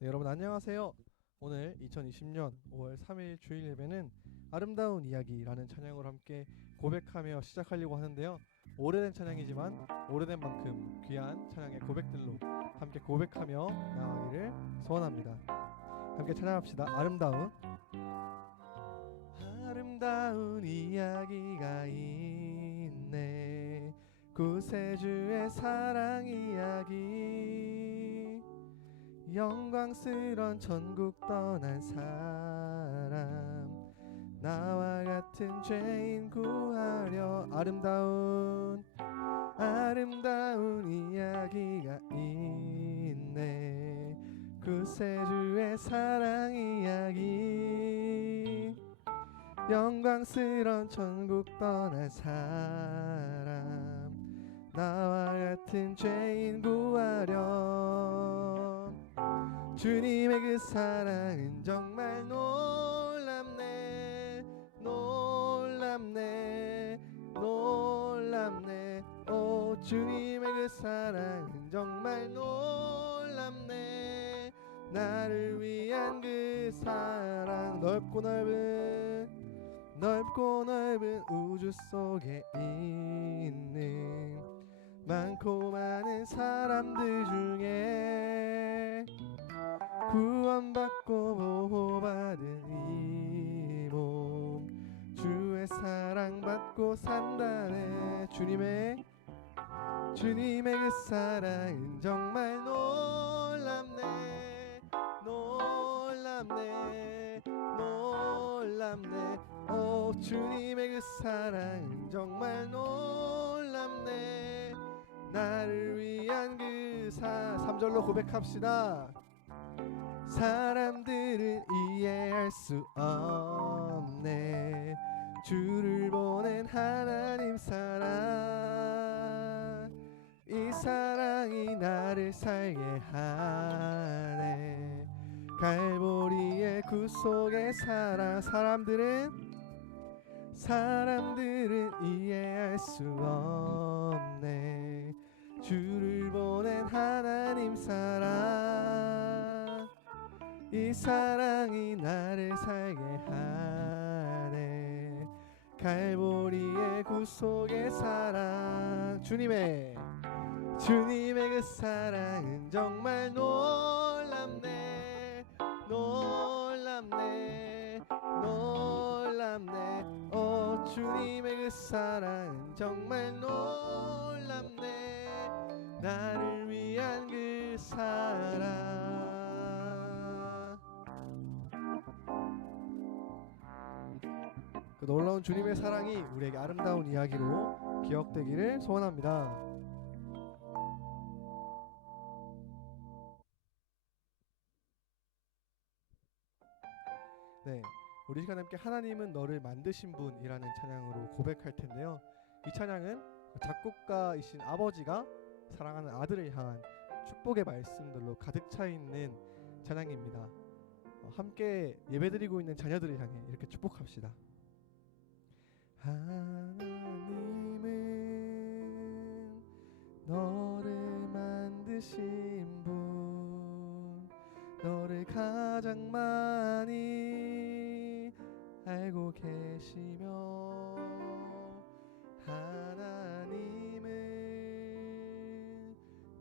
네, 여러분 안녕하세요. 오늘 2020년 5월 3일 주일 예배는 아름다운 이야기라는 찬양으로 함께 고백하며 시작하려고 하는데요. 오래된 찬양이지만 오래된 만큼 귀한 찬양의 고백들로 함께 고백하며 나아가기를 소원합니다. 함께 찬양합시다. 아름다운 이야기가 있네. 구세주의 사랑 이야기, 영광스런 천국 떠난 사람, 나와 같은 죄인 구하려 아름다운 이야기가 있네. 구세주의 사랑 이야기, 영광스런 천국 떠난 사람, 나와 같은 죄인 구하려. 주님의 그 사랑은 정말 놀랍네, 놀랍네, 놀랍네. 오, 주님의 그 사랑은 정말 놀랍네. 나를 위한 그 사랑, 넓고 넓은 우주 속에 있는 많고 많은 사람들 중에 구원받고 보호받은 이 몸, 주의 사랑받고 산다네. 주님의 그 사랑은 정말 놀랍네, 놀랍네, 놀랍네. 오, 주님의 그 사랑은 정말 놀랍네. 나를 위한 그 3절로 고백합시다. 사람들은 이해할 수 없네, 주를 보낸 하나님 사랑. 이 사랑이 나를 살게 하네. 갈보리의 구속의 사랑. 사람들은 이해할 수 없네, 주를 보낸 하나님 사랑. 이 사랑이 나를 살게 하네. 갈보리의 구속의 사랑. 주님의 그 사랑은 정말 놀랍네, 놀랍네, 놀랍네. 오, 주님의 그 사랑은 정말 놀랍네. 나를 위한 그 사랑. 그 놀라운 주님의 사랑이 우리에게 아름다운 이야기로 기억되기를 소원합니다. 네, 우리 시간 함께 하나님은 너를 만드신 분이라는 찬양으로 고백할 텐데요. 이 찬양은 작곡가이신 아버지가 사랑하는 아들을 향한 축복의 말씀들로 가득 차 있는 찬양입니다. 함께 예배드리고 있는 자녀들을 향해 이렇게 축복합시다. 하나님은 너를 만드신 분, 너를 가장 많이 알고 계시며, 하나님은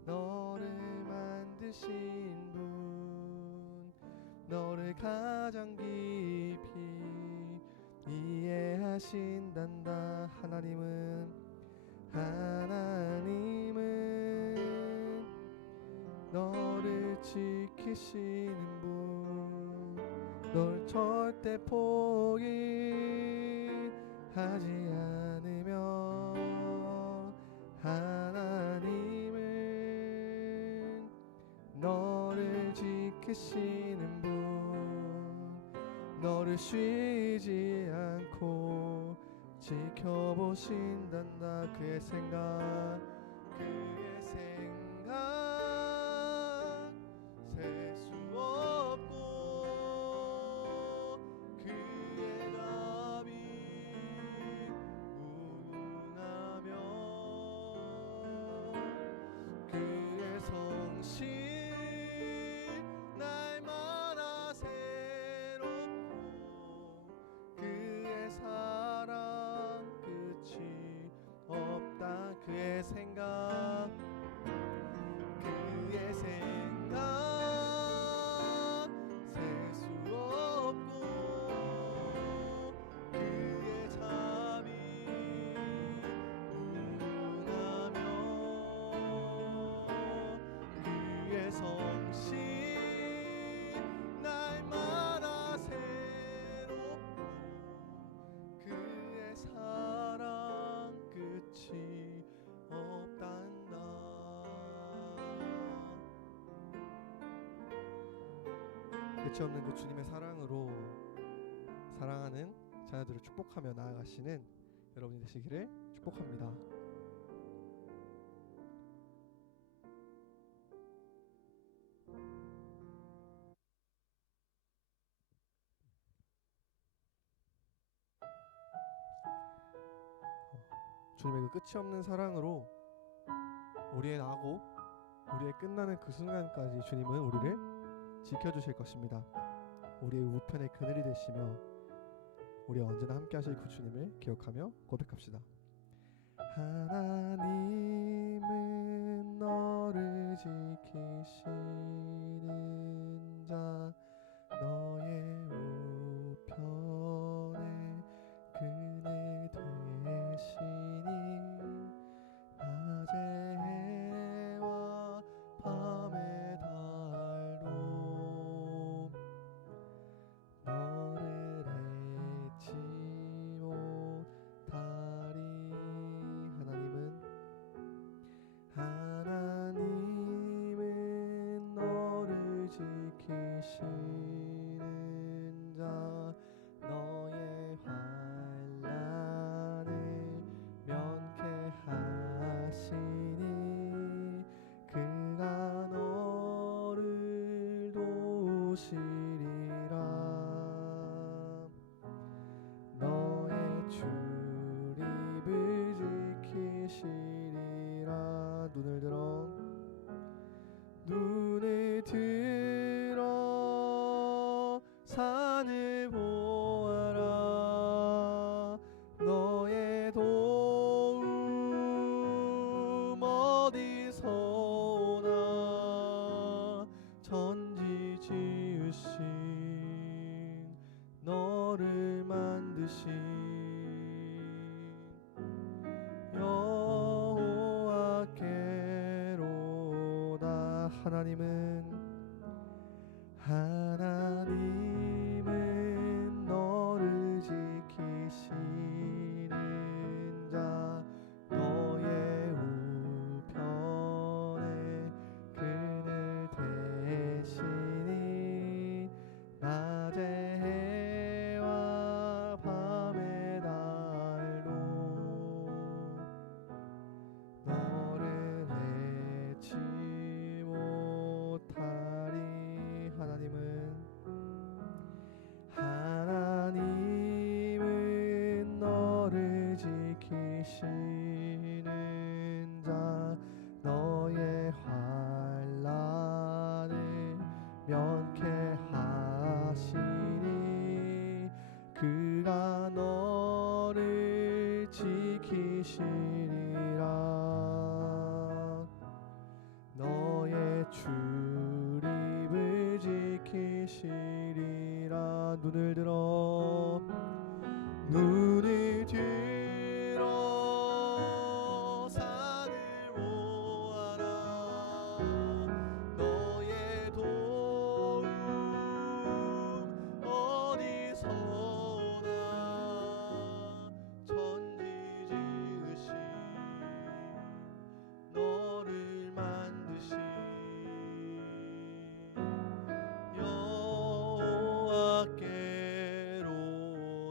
너를 만드신 분, 너를 가장 깊이 이해하신단다. 하나님은 너를 지키시는 분, 널 절대 포기하지 않으며, 하나님은 너를 지키시는 분, 너를 쉬지 않고 지켜보신단다. 그의 생각 셀 수 없고, 그의 답이 무궁하며, 그의 성실 날 끝이 없는 그 주님의 사랑으로 사랑하는 자녀들을 축복하며 나아가시는 여러분이 되시기를 축복합니다. 주님의 그 끝이 없는 사랑으로 우리의 나고 우리의 끝나는 그 순간까지 주님은 우리를 지켜주실 것입니다. 우리의 우편의 그늘이 되시며 우리와 언제나 함께 하실 그 주님을 기억하며 고백합시다. 하나님은 너를 지키시는 자 너의 우편에 그늘 되시니 낮의 해와 밤의 달도 너를 잊지 못하리. 하나님은 너를 지키시는 자 너의 환난을 면케 하시니 그가 너를 도우시리라. 너의 출입을 지키시리라. 눈을 들어 산을 보아라. 너의 도움 어디서 오나. 천지 지으신 너를 만드신 여호와께로다. 하나님은 너를 지키시는 자 너의 우편에 그늘 되시니 낮의 해와 밤의 달도 너를 잊지 못하리. 하나님은 너를 지키시는 자 너의 환난을 면케 하시니 그가 너를 지키시리라. 너의 출입을 지키시리라. 눈을 들어 산을 보아라. 너의 도움 어디서 오나. 천지 지으신 너를 만드신 여호와께로.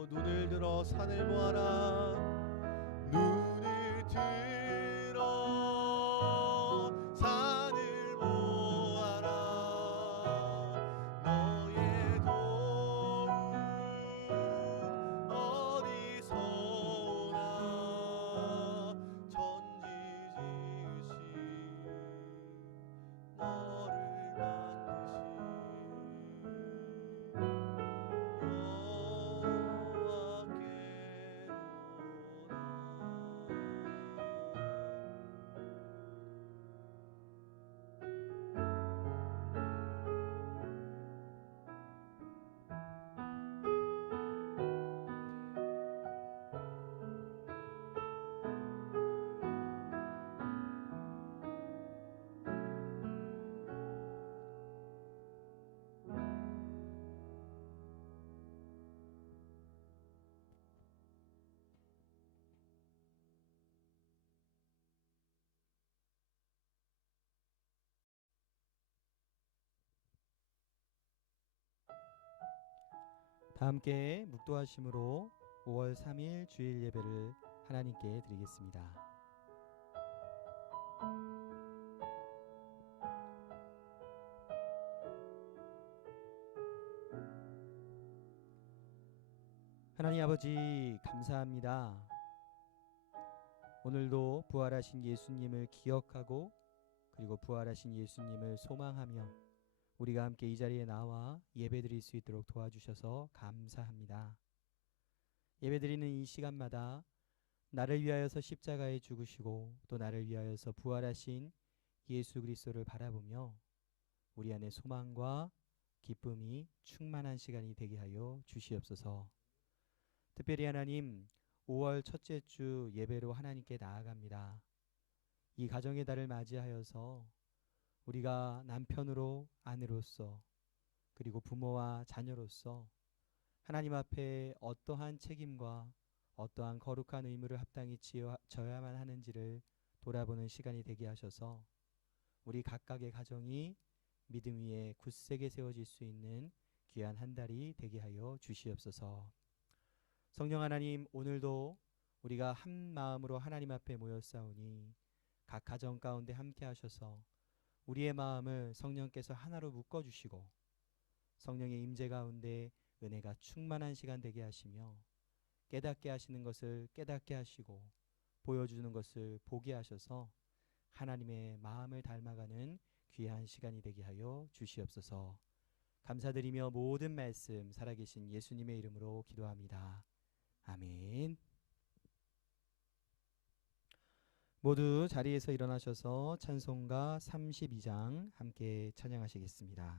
눈을 들어 산을 보아라. 눈을 들어 산을 보아라. 너의 도움 어디서 오나. 천지 지으신 너를 만드신 여호와께로다. 다 함께 묵도하심으로 5월 3일 주일 예배를 하나님께 드리겠습니다. 하나님 아버지 감사합니다. 오늘도 부활하신 예수님을 기억하고 그리고 부활하신 예수님을 소망하며 우리가 함께 이 자리에 나와 예배드릴 수 있도록 도와주셔서 감사합니다. 예배드리는 이 시간마다 나를 위하여서 십자가에 죽으시고 또 나를 위하여서 부활하신 예수 그리스도를 바라보며 우리 안에 소망과 기쁨이 충만한 시간이 되게 하여 주시옵소서. 특별히 하나님 5월 첫째 주 예배로 하나님께 나아갑니다. 이 가정의 달을 맞이하여서 우리가 남편으로 아내로서 그리고 부모와 자녀로서 하나님 앞에 어떠한 책임과 어떠한 거룩한 의무를 합당히 져야만 하는지를 돌아보는 시간이 되게 하셔서 우리 각각의 가정이 믿음 위에 굳세게 세워질 수 있는 귀한 한 달이 되게 하여 주시옵소서. 성령 하나님, 오늘도 우리가 한 마음으로 하나님 앞에 모였사오니 각 가정 가운데 함께 하셔서 우리의 마음을 성령께서 하나로 묶어주시고 성령의 임재 가운데 은혜가 충만한 시간 되게 하시며 깨닫게 하시는 것을 깨닫게 하시고 보여주는 것을 보게 하셔서 하나님의 마음을 닮아가는 귀한 시간이 되게 하여 주시옵소서. 감사드리며 모든 말씀 살아계신 예수님의 이름으로 기도합니다. 아멘. 모두 자리에서 일어나셔서 찬송가 32장 함께 찬양하시겠습니다.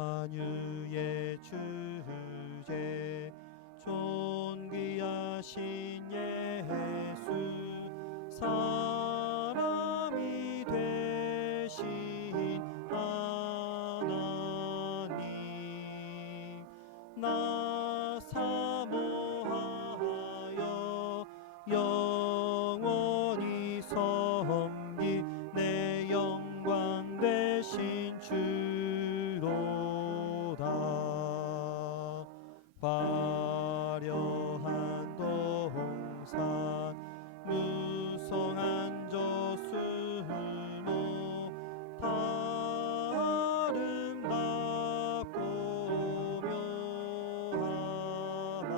만유의 주제 존귀하신 예수 사람이 되신 하나님 나 사모하여 영원히 섬기 내 영광 되신 주로다. 화려한 동산 무성한 저술모 다 아름답고 묘하나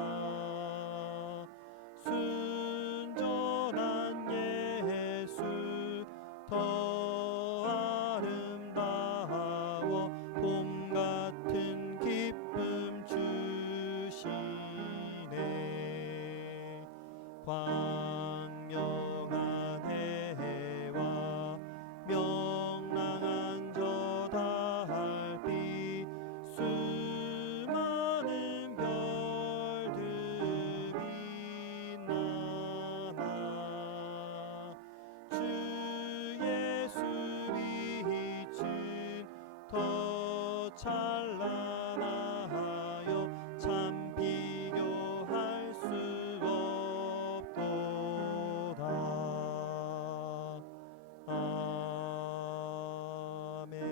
순전한 예수 더 아름다워 봄 같은 기쁨 주시네. 광명한 해와 명랑한 저 달빛 수많은 별들 빛나나 주 예수 빛은 더 찬란하여 참 비교할 수 없도다. 아멘.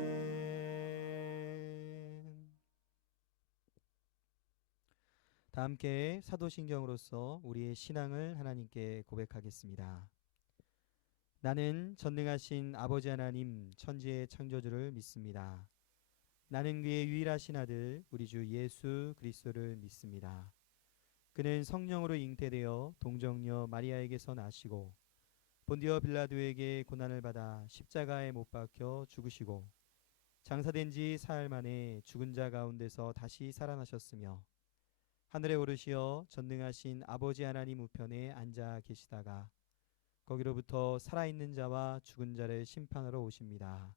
다 함께 사도신경으로서 우리의 신앙을 하나님께 고백하겠습니다. 나는 전능하신 아버지 하나님 천지의 창조주를 믿습니다. 나는 그의 유일하신 아들 우리 주 예수 그리스도를 믿습니다. 그는 성령으로 잉태되어 동정녀 마리아에게서 나시고 본디오 빌라도에게 고난을 받아 십자가에 못 박혀 죽으시고 장사된 지 사흘 만에 죽은 자 가운데서 다시 살아나셨으며 하늘에 오르시어 전능하신 아버지 하나님 우편에 앉아 계시다가 거기로부터 살아있는 자와 죽은 자를 심판하러 오십니다.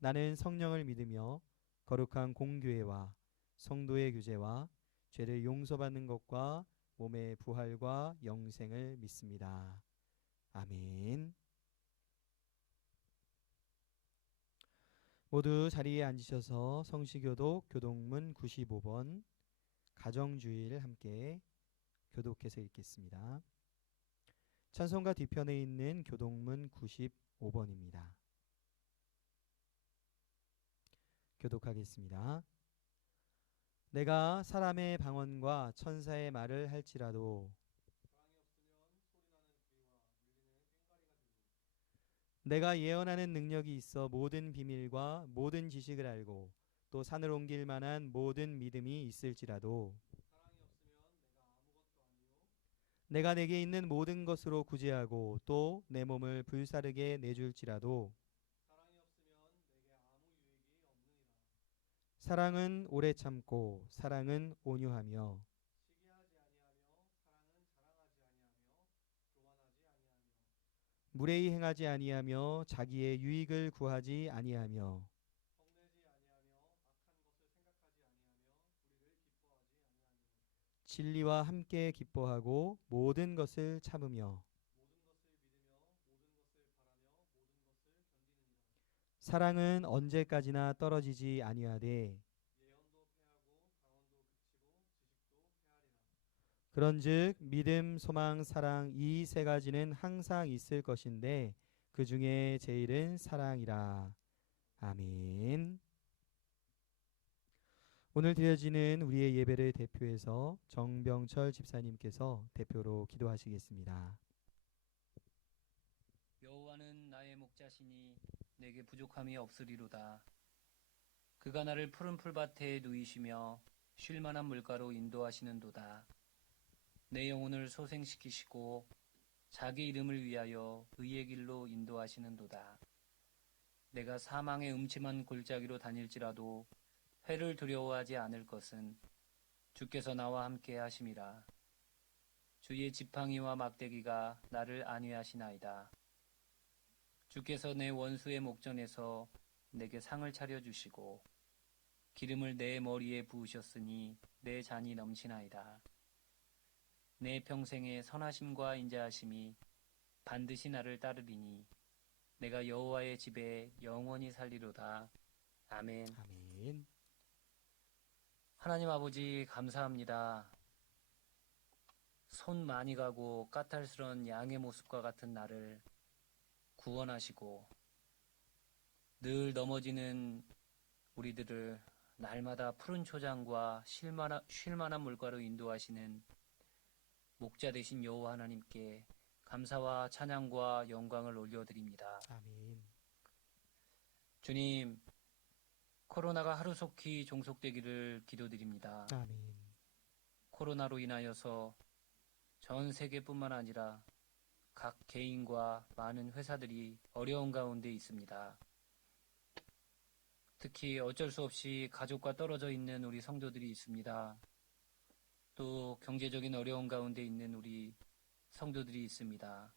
나는 성령을 믿으며 거룩한 공교회와 성도의 규제와 죄를 용서받는 것과 몸의 부활과 영생을 믿습니다. 아멘. 모두 자리에 앉으셔서 성시교독 교동문 95번 가정주의를 함께 교독해서 읽겠습니다. 찬송가 뒤편에 있는 교독문 95번입니다. 교독하겠습니다. 내가 사람의 방언과 천사의 말을 할지라도 내가 예언하는 능력이 있어 모든 비밀과 모든 지식을 알고 또 산을 옮길 만한 모든 믿음이 있을지라도 내가 내게 있는 모든 것으로 구제하고 또 내 몸을 불사르게 내줄지라도 사랑은 오래 참고 사랑은 온유하며 무례히 행하지 아니하며 자기의 유익을 구하지 아니하며 진리와 함께 기뻐하고 모든 것을 참으며 사랑은 언제까지나 떨어지지 아니하되 그런즉 믿음, 소망, 사랑 이 세 가지는 항상 있을 것인데 그 중에 제일은 사랑이라. 아멘. 오늘 드려지는 우리의 예배를 대표해서 정병철 집사님께서 대표로 기도하시겠습니다. 여호와는 나의 목자시니 내게 부족함이 없으리로다. 그가 나를 푸른 풀밭에 누이시며 쉴 만한 물가로 인도하시는도다. 내 영혼을 소생시키시고 자기 이름을 위하여 의의 길로 인도하시는도다. 내가 사망의 음침한 골짜기로 다닐지라도 회를 두려워하지 않을 것은 주께서 나와 함께 하심이라. 주의 지팡이와 막대기가 나를 안위하시나이다. 주께서 내 원수의 목전에서 내게 상을 차려주시고 기름을 내 머리에 부으셨으니 내 잔이 넘치나이다. 내 평생의 선하심과 인자하심이 반드시 나를 따르리니 내가 여호와의 집에 영원히 살리로다. 아멘. 아멘. 하나님 아버지 감사합니다. 손 많이 가고 까탈스러운 양의 모습과 같은 나를 구원하시고 늘 넘어지는 우리들을 날마다 푸른 초장과 쉴 만한 물가로 인도하시는 목자 되신 여호와 하나님께 감사와 찬양과 영광을 올려드립니다. 아멘. 주님, 코로나가 하루속히 종속되기를 기도드립니다. 아멘. 코로나로 인하여서 전 세계뿐만 아니라 각 개인과 많은 회사들이 어려운 가운데 있습니다. 특히 어쩔 수 없이 가족과 떨어져 있는 우리 성도들이 있습니다. 또 경제적인 어려운 가운데 있는 우리 성도들이 있습니다.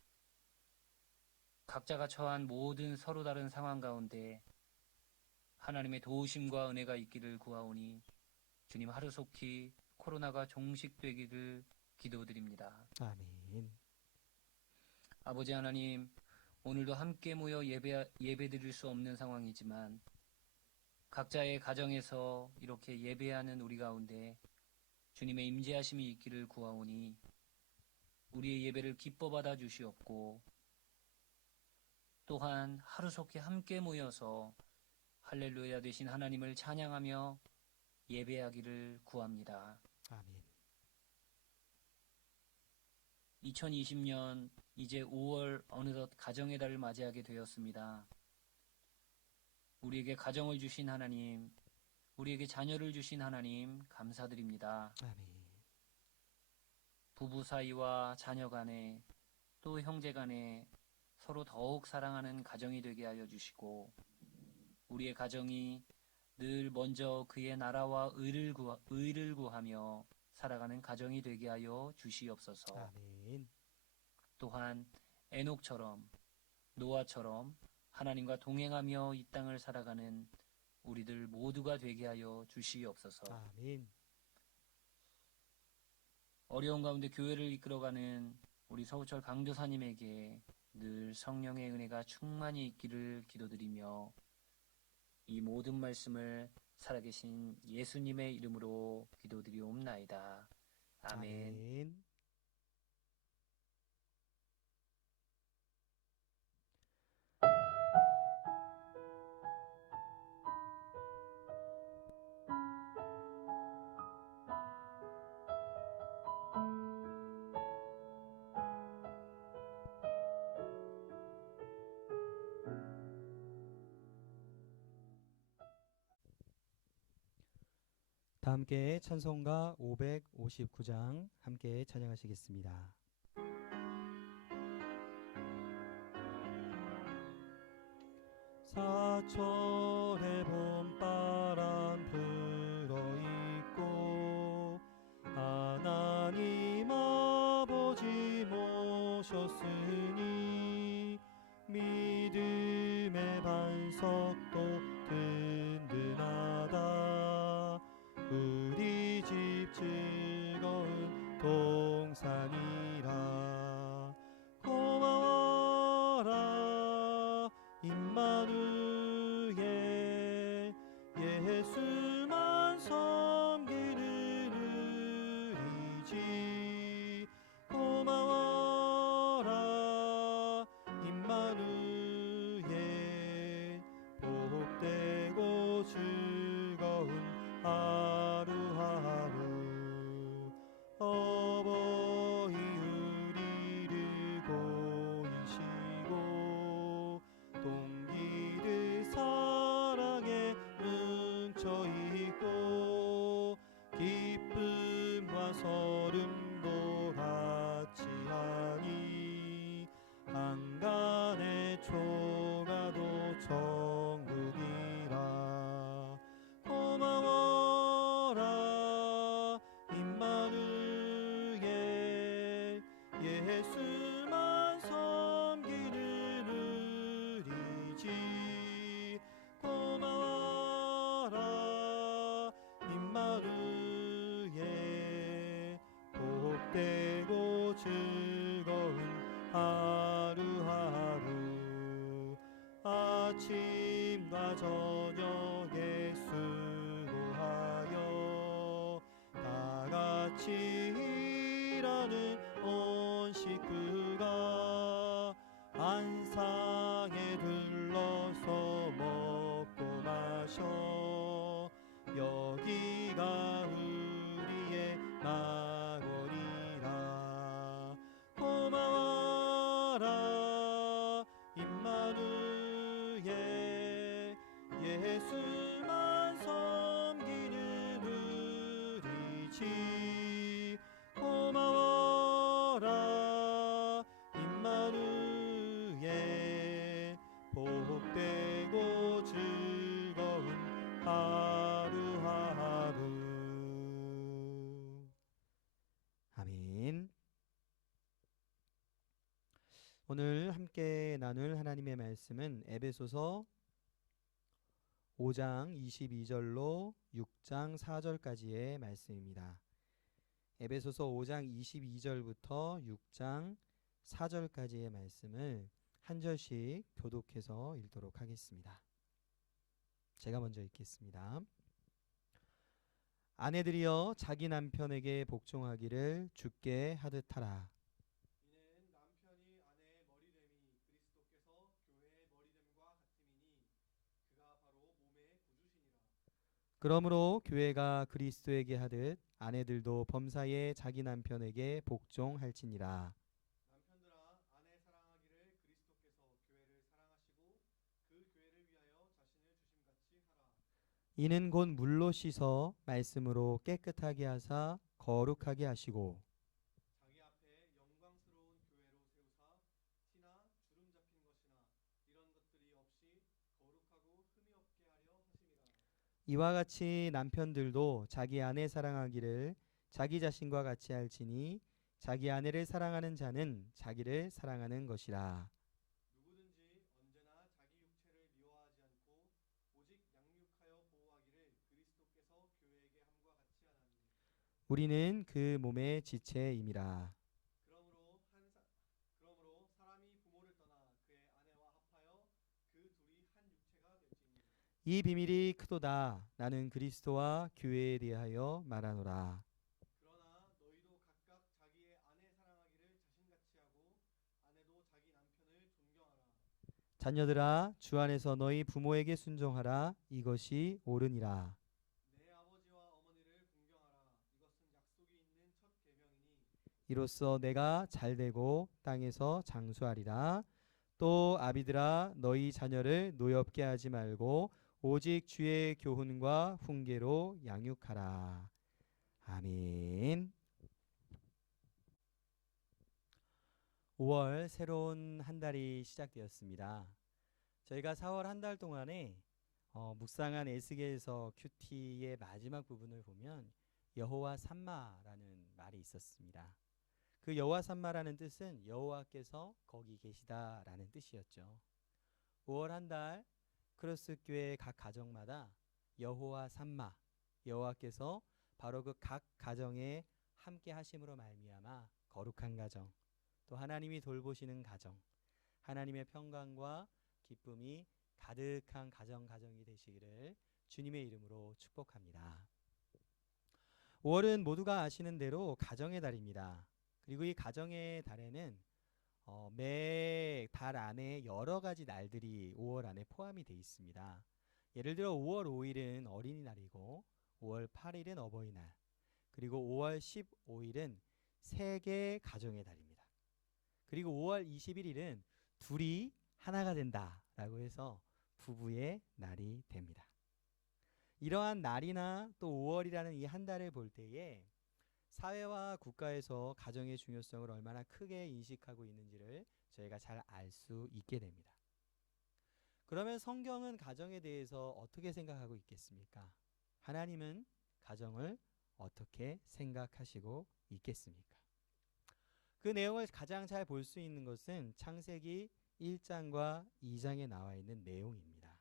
각자가 처한 모든 서로 다른 상황 가운데 하나님의 도우심과 은혜가 있기를 구하오니 주님 하루속히 코로나가 종식되기를 기도드립니다. 아멘. 아버지 하나님, 오늘도 함께 모여 예배드릴 수 없는 상황이지만 각자의 가정에서 이렇게 예배하는 우리 가운데 주님의 임재하심이 있기를 구하오니 우리의 예배를 기뻐 받아 주시옵고 또한 하루속히 함께 모여서 할렐루야 되신 하나님을 찬양하며 예배하기를 구합니다. 아멘. 2020년 이제 5월 어느덧 가정의 달을 맞이하게 되었습니다. 우리에게 가정을 주신 하나님, 우리에게 자녀를 주신 하나님 감사드립니다. 아멘. 부부 사이와 자녀 간에 또 형제 간에 서로 더욱 사랑하는 가정이 되게 하여 주시고 우리의 가정이 늘 먼저 그의 나라와 의를 구하며 살아가는 가정이 되게 하여 주시옵소서. 아멘. 또한 에녹처럼 노아처럼 하나님과 동행하며 이 땅을 살아가는 우리들 모두가 되게 하여 주시옵소서. 아멘. 어려운 가운데 교회를 이끌어가는 우리 서우철 강도사님에게 늘 성령의 은혜가 충만히 있기를 기도드리며 이 모든 말씀을 살아계신 예수님의 이름으로 기도드리옵나이다. 아멘. 아멘. 다 함께 찬송가 559장 함께 찬양하시겠습니다. 사철의 봄바람 불어있고 하나님 아버지 모셨으니 믿음의 반석도 든든하다. 우리 집 즐거운 동산이라. 고마워라 임마누엘, 예수만 섬기는 우리지. 고마워라 임마누엘, 복되고 즐거운 하루하루. 어버이 우리를 고이시고 동기를 사랑에 뭉쳐있고 기쁨과 서름도 같이 하니 한간의 초가도 천국이라. 고마워라 임마누엘, 예수만 섬기는 우리지. 고마워라 임마누엘, 복되고 즐거운 하루하루. 아침과 저녁에 수고하여 다같이 일하는 온 식구가 안상에 둘러서 먹고 마셔. 여기가 우리의 나거리라. 고마워라 임마누엘, 예수만 섬기는 우리지. 고마워라 임마누엘, 복되고 즐거운 하루하루. 아멘. 오늘 함께 나눌 하나님의 말씀은 에베소서 5장 22절로 6장 4절까지의 말씀입니다. 에베소서 5장 22절부터 6장 4절까지의 말씀을 한 절씩 교독해서 읽도록 하겠습니다. 제가 먼저 읽겠습니다. 아내들이여 자기 남편에게 복종하기를 주께 하듯하라. 이는 남편이 아내의 머리됨이 그리스도께서 교회의 머리됨과 같음이니 그가 바로 몸의 구주시니라. 그러므로 교회가 그리스도에게 하듯 아내들도 범사에 자기 남편에게 복종할지니라. 남편들아, 아내 사랑하기를 그리스도께서 교회를 사랑하시고 그 교회를 위하여 자신을 주심같이 하라. 이는 곧 물로 씻어 말씀으로 깨끗하게 하사 거룩하게 하시고 자기 앞에 영광스러운 교회로 세우사 티나 주름 잡힌 것이나 이런 것들이 없이 거룩하고 흠이 없게 하려 하심이라. 이와 같이 남편들도 자기 아내 사랑하기를 자기 자신과 같이 할지니 자기 아내를 사랑하는 자는 자기를 사랑하는 것이라. 누구든지 언제나 자기 육체를 미워하지 않고 오직 양육하여 보호하기를 그리스도께서 교회에게 함과 같이 하나니. 우리는 그 몸의 지체임이라. 그러므로 사람이 부모를 떠나 그의 아내와 합하여 그 둘이 한 육체가 될지니. 이 비밀이 크도다. 나는 그리스도와 교회에 대하여 말하노라. 그러나 너희도 각각 자기의 아내 사랑하기를 자신같이 하고 아내도 자기 남편을 존경하라. 자녀들아, 주 안에서 너희 부모에게 순종하라. 이것이 옳으니라. 내 아버지와 어머니를 공경하라. 이것은 약속이 있는 첫 계명이니. 이로써 내가 잘되고 땅에서 장수하리라. 또 아비들아, 너희 자녀를 노엽게 하지 말고 오직 주의 교훈과 훈계로 양육하라. 아멘. 5월 새로운 한 달이 시작되었습니다. 저희가 4월 한 달 동안에 묵상한 에스겔서 큐티의 마지막 부분을 보면 여호와 삼마라는 말이 있었습니다. 그 여호와 삼마라는 뜻은 여호와께서 거기 계시다라는 뜻이었죠. 5월 한 달 크로스교회 각 가정마다 여호와 삼마, 여호와께서 바로 그 각 가정에 함께 하심으로 말미암아 거룩한 가정, 또 하나님이 돌보시는 가정, 하나님의 평강과 기쁨이 가득한 가정이 되시기를 주님의 이름으로 축복합니다. 5월은 모두가 아시는 대로 가정의 달입니다. 그리고 이 가정의 달에는 매 달 안에 여러 가지 날들이 5월 안에 포함이 되어 있습니다. 예를 들어 5월 5일은 어린이날이고 5월 8일은 어버이날, 그리고 5월 15일은 세계 가정의 달입니다. 그리고 5월 21일은 둘이 하나가 된다라고 해서 부부의 날이 됩니다. 이러한 날이나 또 5월이라는 이 한 달을 볼 때에 사회와 국가에서 가정의 중요성을 얼마나 크게 인식하고 있는지를 저희가 잘 알 수 있게 됩니다. 그러면 성경은 가정에 대해서 어떻게 생각하고 있겠습니까? 하나님은 가정을 어떻게 생각하시고 있겠습니까? 그 내용을 가장 잘 볼 수 있는 것은 창세기 1장과 2장에 나와 있는 내용입니다.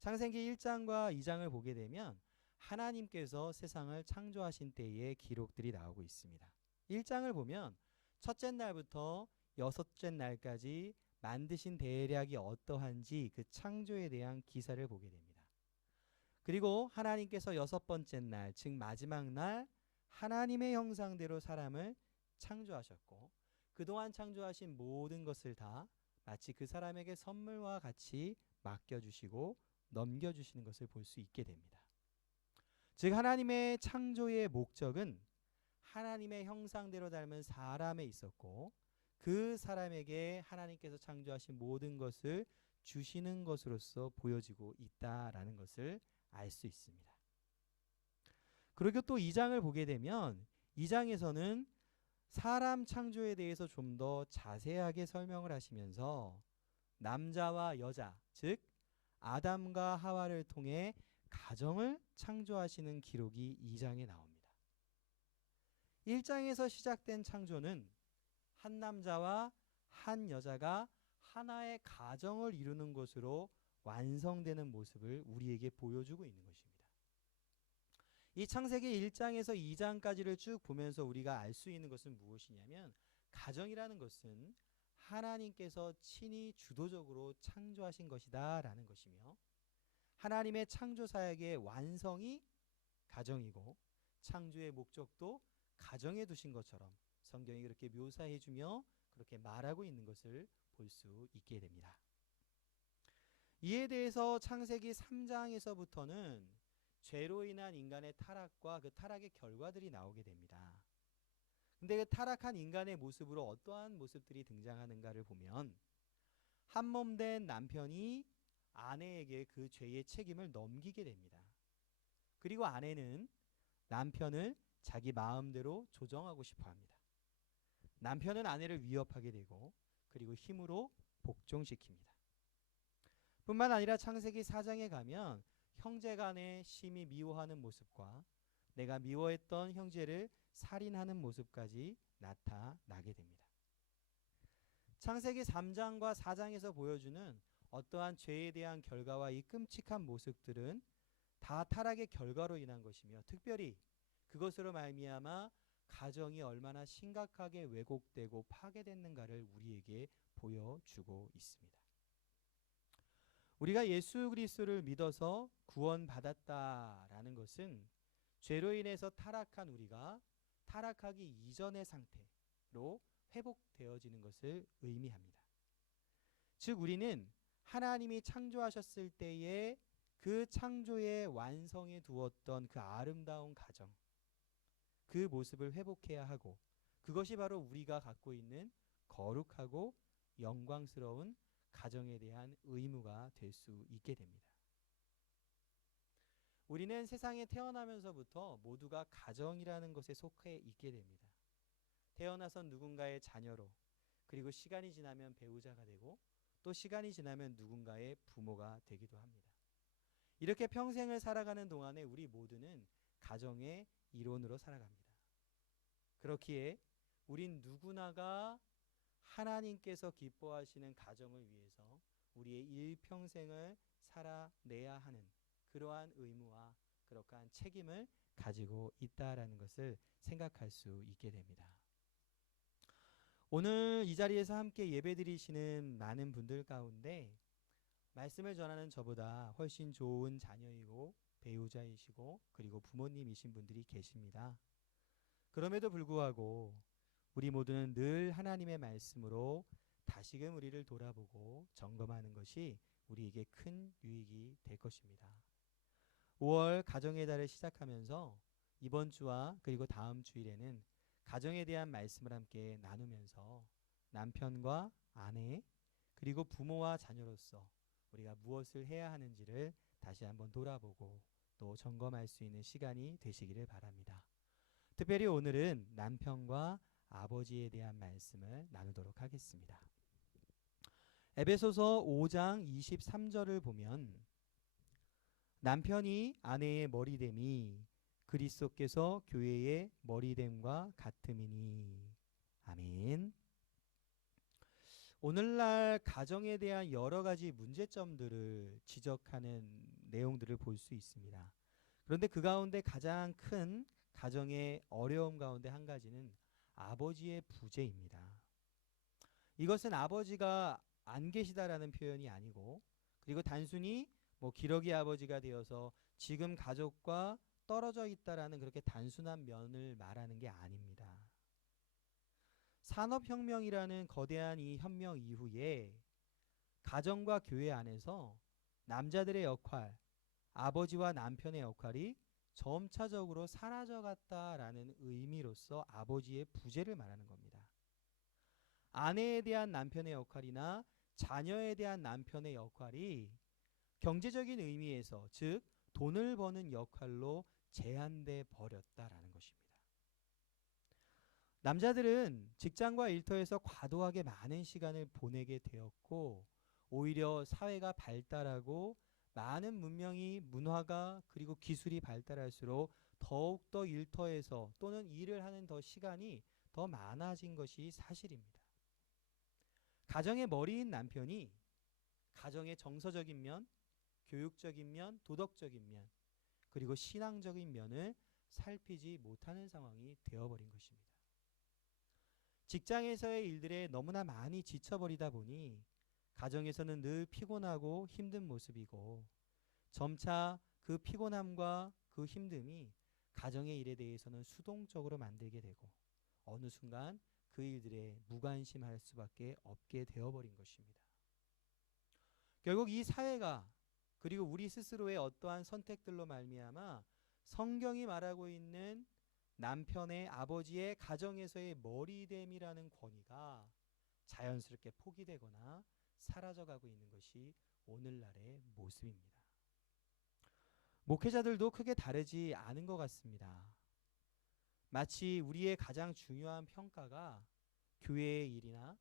창세기 1장과 2장을 보게 되면 하나님께서 세상을 창조하신 때의 기록들이 나오고 있습니다. 1장을 보면 첫째 날부터 여섯째 날까지 만드신 대략이 어떠한지 그 창조에 대한 기사를 보게 됩니다. 그리고 하나님께서 여섯 번째 날, 즉 마지막 날 하나님의 형상대로 사람을 창조하셨고, 그동안 창조하신 모든 것을 다 마치 그 사람에게 선물과 같이 맡겨주시고 넘겨주시는 것을 볼 수 있게 됩니다. 즉 하나님의 창조의 목적은 하나님의 형상대로 닮은 사람에 있었고, 그 사람에게 하나님께서 창조하신 모든 것을 주시는 것으로서 보여지고 있다라는 것을 알 수 있습니다. 그리고 또 2장을 보게 되면 2장에서는 사람 창조에 대해서 좀 더 자세하게 설명을 하시면서 남자와 여자, 즉 아담과 하와를 통해 가정을 창조하시는 기록이 2장에 나옵니다. 1장에서 시작된 창조는 한 남자와 한 여자가 하나의 가정을 이루는 것으로 완성되는 모습을 우리에게 보여주고 있는 것입니다. 이 창세기 1장에서 2장까지를 쭉 보면서 우리가 알 수 있는 것은 무엇이냐면, 가정이라는 것은 하나님께서 친히 주도적으로 창조하신 것이다 라는 것이며, 하나님의 창조 사역의 완성이 가정이고 창조의 목적도 가정에 두신 것처럼 성경이 그렇게 묘사해주며 그렇게 말하고 있는 것을 볼 수 있게 됩니다. 이에 대해서 창세기 3장에서부터는 죄로 인한 인간의 타락과 그 타락의 결과들이 나오게 됩니다. 근데 그 타락한 인간의 모습으로 어떠한 모습들이 등장하는가를 보면, 한 몸 된 남편이 아내에게 그 죄의 책임을 넘기게 됩니다. 그리고 아내는 남편을 자기 마음대로 조정하고 싶어 합니다. 남편은 아내를 위협하게 되고 그리고 힘으로 복종시킵니다. 뿐만 아니라 창세기 4장에 가면 형제간에 심히 미워하는 모습과 내가 미워했던 형제를 살인하는 모습까지 나타나게 됩니다. 창세기 3장과 4장에서 보여주는 어떠한 죄에 대한 결과와 이 끔찍한 모습들은 다 타락의 결과로 인한 것이며, 특별히 그것으로 말미암아 가정이 얼마나 심각하게 왜곡되고 파괴됐는가를 우리에게 보여주고 있습니다. 우리가 예수 그리스도를 믿어서 구원받았다라는 것은 죄로 인해서 타락한 우리가 타락하기 이전의 상태로 회복되어지는 것을 의미합니다. 즉 우리는 하나님이 창조하셨을 때에 그 창조의 완성에 두었던 그 아름다운 가정, 그 모습을 회복해야 하고, 그것이 바로 우리가 갖고 있는 거룩하고 영광스러운 가정에 대한 의무가 될 수 있게 됩니다. 우리는 세상에 태어나면서부터 모두가 가정이라는 것에 속해 있게 됩니다. 태어나서 누군가의 자녀로, 그리고 시간이 지나면 배우자가 되고, 또 시간이 지나면 누군가의 부모가 되기도 합니다. 이렇게 평생을 살아가는 동안에 우리 모두는 가정의 일원으로 살아갑니다. 그렇기에 우린 누구나가 하나님께서 기뻐하시는 가정을 위해서 우리의 일평생을 살아내야 하는 그러한 의무와 그러한 책임을 가지고 있다라는 것을 생각할 수 있게 됩니다. 오늘 이 자리에서 함께 예배드리시는 많은 분들 가운데 말씀을 전하는 저보다 훨씬 좋은 자녀이고 배우자이시고 그리고 부모님이신 분들이 계십니다. 그럼에도 불구하고 우리 모두는 늘 하나님의 말씀으로 다시금 우리를 돌아보고 점검하는 것이 우리에게 큰 유익이 될 것입니다. 5월 가정의 달을 시작하면서 이번 주와 그리고 다음 주일에는 가정에 대한 말씀을 함께 나누면서 남편과 아내 그리고 부모와 자녀로서 우리가 무엇을 해야 하는지를 다시 한번 돌아보고 또 점검할 수 있는 시간이 되시기를 바랍니다. 특별히 오늘은 남편과 아버지에 대한 말씀을 나누도록 하겠습니다. 에베소서 5장 23절을 보면 남편이 아내의 머리됨이 그리스도께서 교회의 머리됨과 같음이니. 아멘. 오늘날 가정에 대한 여러 가지 문제점들을 지적하는 내용들을 볼 수 있습니다. 그런데 그 가운데 가장 큰 가정의 어려움 가운데 한 가지는 아버지의 부재입니다. 이것은 아버지가 안 계시다라는 표현이 아니고 그리고 단순히 기러기 아버지가 되어서 지금 가족과 떨어져 있다라는 그렇게 단순한 면을 말하는 게 아닙니다. 산업혁명이라는 거대한 이 혁명 이후에 가정과 교회 안에서 남자들의 역할, 아버지와 남편의 역할이 점차적으로 사라져갔다라는 의미로서 아버지의 부재를 말하는 겁니다. 아내에 대한 남편의 역할이나 자녀에 대한 남편의 역할이 경제적인 의미에서 즉 돈을 버는 역할로 제한돼 버렸다라는 것입니다. 남자들은 직장과 일터에서 과도하게 많은 시간을 보내게 되었고 오히려 사회가 발달하고 많은 문명이 문화가 그리고 기술이 발달할수록 더욱더 일터에서 또는 일을 하는 시간이 더 많아진 것이 사실입니다. 가정의 머리인 남편이 가정의 정서적인 면, 교육적인 면, 도덕적인 면, 그리고 신앙적인 면을 살피지 못하는 상황이 되어버린 것입니다. 직장에서의 일들에 너무나 많이 지쳐버리다 보니 가정에서는 늘 피곤하고 힘든 모습이고 점차 그 피곤함과 그 힘듦이 가정의 일에 대해서는 수동적으로 만들게 되고 어느 순간 그 일들에 무관심할 수밖에 없게 되어버린 것입니다. 결국 이 사회가 그리고 우리 스스로의 어떠한 선택들로 말미암아 성경이 말하고 있는 남편의 아버지의 가정에서의 머리됨이라는 권위가 자연스럽게 포기되거나 사라져가고 있는 것이 오늘날의 모습입니다. 목회자들도 크게 다르지 않은 것 같습니다. 마치 우리의 가장 중요한 평가가 교회의 일이나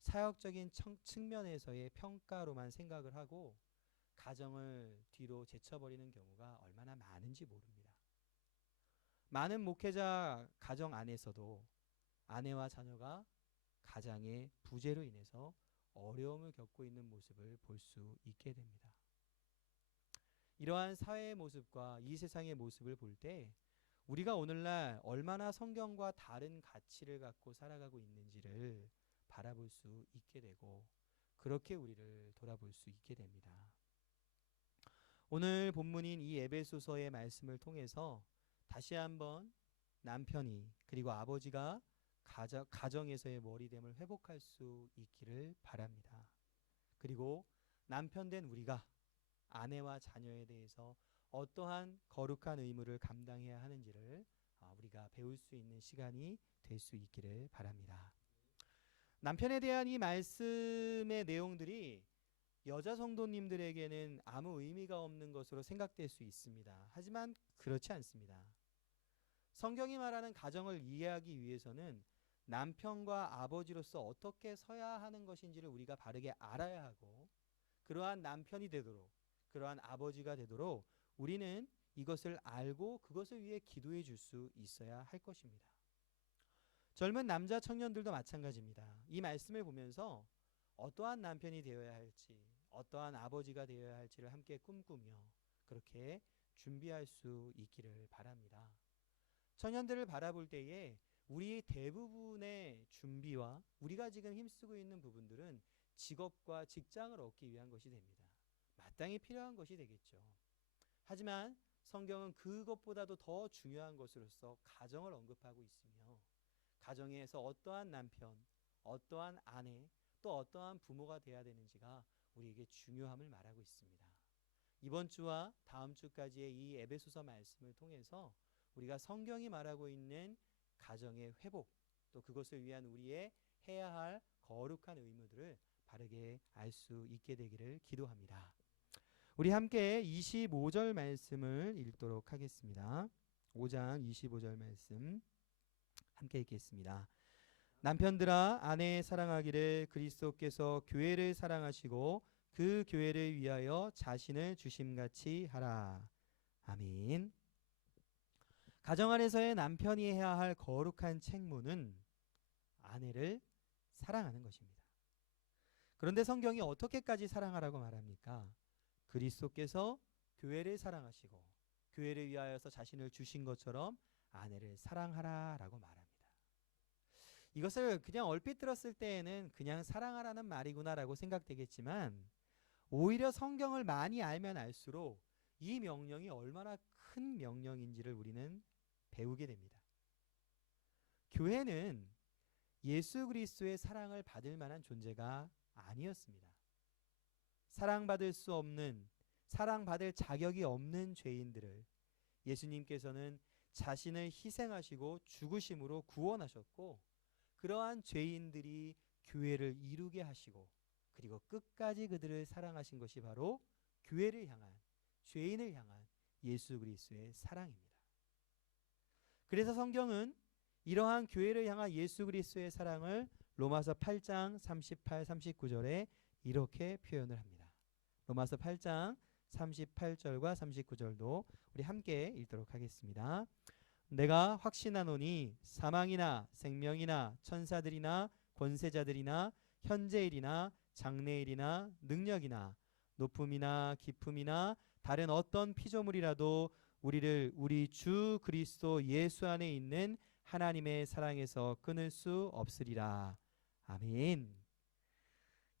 사역적인 측면에서의 평가로만 생각을 하고 가정을 뒤로 제쳐버리는 경우가 얼마나 많은지 모릅니다. 많은 목회자 가정 안에서도 아내와 자녀가 가장의 부재로 인해서 어려움을 겪고 있는 모습을 볼 수 있게 됩니다. 이러한 사회의 모습과 이 세상의 모습을 볼 때 우리가 오늘날 얼마나 성경과 다른 가치를 갖고 살아가고 있는지를 바라볼 수 있게 되고 그렇게 우리를 돌아볼 수 있게 됩니다. 오늘 본문인 이 에베소서의 말씀을 통해서 다시 한번 남편이 그리고 아버지가 가정에서의 머리됨을 회복할 수 있기를 바랍니다. 그리고 남편된 우리가 아내와 자녀에 대해서 어떠한 거룩한 의무를 감당해야 하는지를 우리가 배울 수 있는 시간이 될 수 있기를 바랍니다. 남편에 대한 이 말씀의 내용들이 여자 성도님들에게는 아무 의미가 없는 것으로 생각될 수 있습니다. 하지만 그렇지 않습니다. 성경이 말하는 가정을 이해하기 위해서는 남편과 아버지로서 어떻게 서야 하는 것인지를 우리가 바르게 알아야 하고, 그러한 남편이 되도록, 그러한 아버지가 되도록 우리는 이것을 알고 그것을 위해 기도해 줄 수 있어야 할 것입니다. 젊은 남자 청년들도 마찬가지입니다. 이 말씀을 보면서 어떠한 남편이 되어야 할지, 어떠한 아버지가 되어야 할지를 함께 꿈꾸며 그렇게 준비할 수 있기를 바랍니다. 청년들을 바라볼 때에 우리 대부분의 준비와 우리가 지금 힘쓰고 있는 부분들은 직업과 직장을 얻기 위한 것이 됩니다. 마땅히 필요한 것이 되겠죠. 하지만 성경은 그것보다도 더 중요한 것으로서 가정을 언급하고 있으며, 가정에서 어떠한 남편, 어떠한 아내, 또 어떠한 부모가 되어야 되는지가 우리에게 중요함을 말하고 있습니다. 이번 주와 다음 주까지의 이 에베소서 말씀을 통해서 우리가 성경이 말하고 있는 가정의 회복, 또 그것을 위한 우리의 해야 할 거룩한 의무들을 바르게 알 수 있게 되기를 기도합니다. 우리 함께 25절 말씀을 읽도록 하겠습니다. 5장 25절 말씀 함께 읽겠습니다. 남편들아 아내 사랑하기를 그리스도께서 교회를 사랑하시고 그 교회를 위하여 자신을 주심같이 하라. 아멘. 가정 안에서의 남편이 해야 할 거룩한 책무는 아내를 사랑하는 것입니다. 그런데 성경이 어떻게까지 사랑하라고 말합니까? 그리스도께서 교회를 사랑하시고 교회를 위하여서 자신을 주신 것처럼 아내를 사랑하라라고 말합니다. 이것을 그냥 얼핏 들었을 때에는 그냥 사랑하라는 말이구나라고 생각되겠지만, 오히려 성경을 많이 알면 알수록 이 명령이 얼마나 큰 명령인지를 우리는 배우게 됩니다. 교회는 예수 그리스도의 사랑을 받을 만한 존재가 아니었습니다. 사랑받을 수 없는, 사랑받을 자격이 없는 죄인들을 예수님께서는 자신을 희생하시고 죽으심으로 구원하셨고, 그러한 죄인들이 교회를 이루게 하시고 그리고 끝까지 그들을 사랑하신 것이 바로 교회를 향한, 죄인을 향한 예수 그리스도의 사랑입니다. 그래서 성경은 이러한 교회를 향한 예수 그리스도의 사랑을 로마서 8장 38, 39절에 이렇게 표현을 합니다. 로마서 8장 38절과 39절도 우리 함께 읽도록 하겠습니다. 내가 확신하노니 사망이나 생명이나 천사들이나 권세자들이나 현재일이나 장래일이나 능력이나 높음이나 깊음이나 다른 어떤 피조물이라도 우리를 우리 주 그리스도 예수 안에 있는 하나님의 사랑에서 끊을 수 없으리라. 아멘.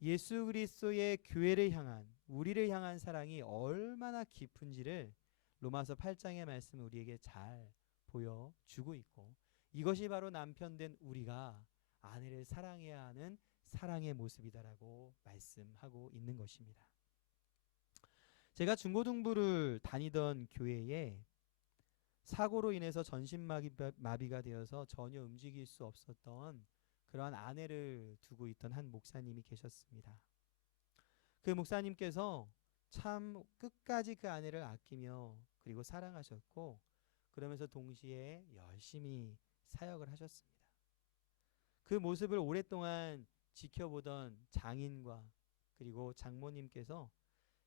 예수 그리스도의 교회를 향한, 우리를 향한 사랑이 얼마나 깊은지를 로마서 8장의 말씀은 우리에게 잘 보여주고 있고, 이것이 바로 남편된 우리가 아내를 사랑해야 하는 사랑의 모습이다라고 말씀하고 있는 것입니다. 제가 중고등부를 다니던 교회에 사고로 인해서 전신마비가 되어서 전혀 움직일 수 없었던 그러한 아내를 두고 있던 한 목사님이 계셨습니다. 그 목사님께서 참 끝까지 그 아내를 아끼며 그리고 사랑하셨고, 그러면서 동시에 열심히 사역을 하셨습니다. 그 모습을 오랫동안 지켜보던 장인과 그리고 장모님께서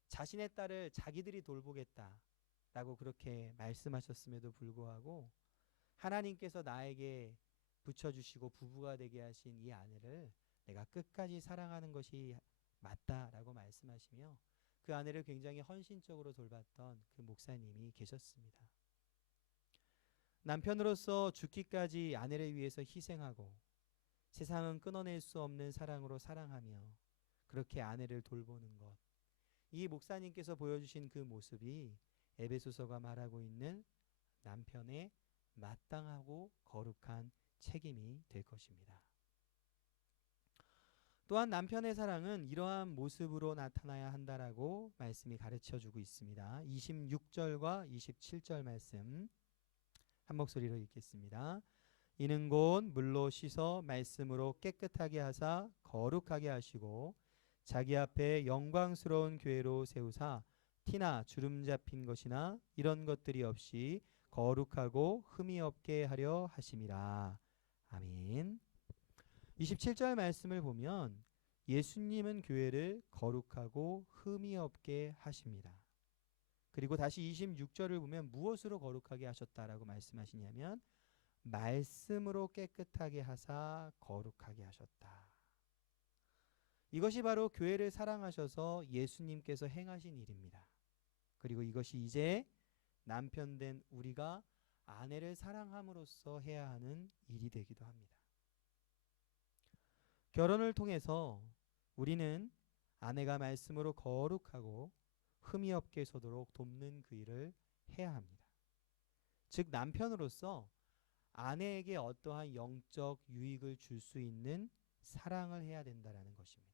자신의 딸을 자기들이 돌보겠다라고 그렇게 말씀하셨음에도 불구하고 하나님께서 나에게 붙여주시고 부부가 되게 하신 이 아내를 내가 끝까지 사랑하는 것이 맞다라고 말씀하시며 그 아내를 굉장히 헌신적으로 돌봤던 그 목사님이 계셨습니다. 남편으로서 죽기까지 아내를 위해서 희생하고 세상은 끊어낼 수 없는 사랑으로 사랑하며 그렇게 아내를 돌보는 것, 이 목사님께서 보여주신 그 모습이 에베소서가 말하고 있는 남편의 마땅하고 거룩한 책임이 될 것입니다. 또한 남편의 사랑은 이러한 모습으로 나타나야 한다라고 말씀이 가르쳐주고 있습니다. 26절과 27절 말씀 한 목소리로 읽겠습니다. 이는 곧 물로 씻어 말씀으로 깨끗하게 하사 거룩하게 하시고 자기 앞에 영광스러운 교회로 세우사 티나 주름 잡힌 것이나 이런 것들이 없이 거룩하고 흠이 없게 하려 하심이라. 아멘. 27절 말씀을 보면 예수님은 교회를 거룩하고 흠이 없게 하십니다. 그리고 다시 26절을 보면 무엇으로 거룩하게 하셨다라고 말씀하시냐면 말씀으로 깨끗하게 하사 거룩하게 하셨다. 이것이 바로 교회를 사랑하셔서 예수님께서 행하신 일입니다. 그리고 이것이 이제 남편 된 우리가 아내를 사랑함으로써 해야 하는 일이 되기도 합니다. 결혼을 통해서 우리는 아내가 말씀으로 거룩하고 흠이 없게 서도록 돕는 그 일을 해야 합니다. 즉 남편으로서 아내에게 어떠한 영적 유익을 줄 수 있는 사랑을 해야 된다라는 것입니다.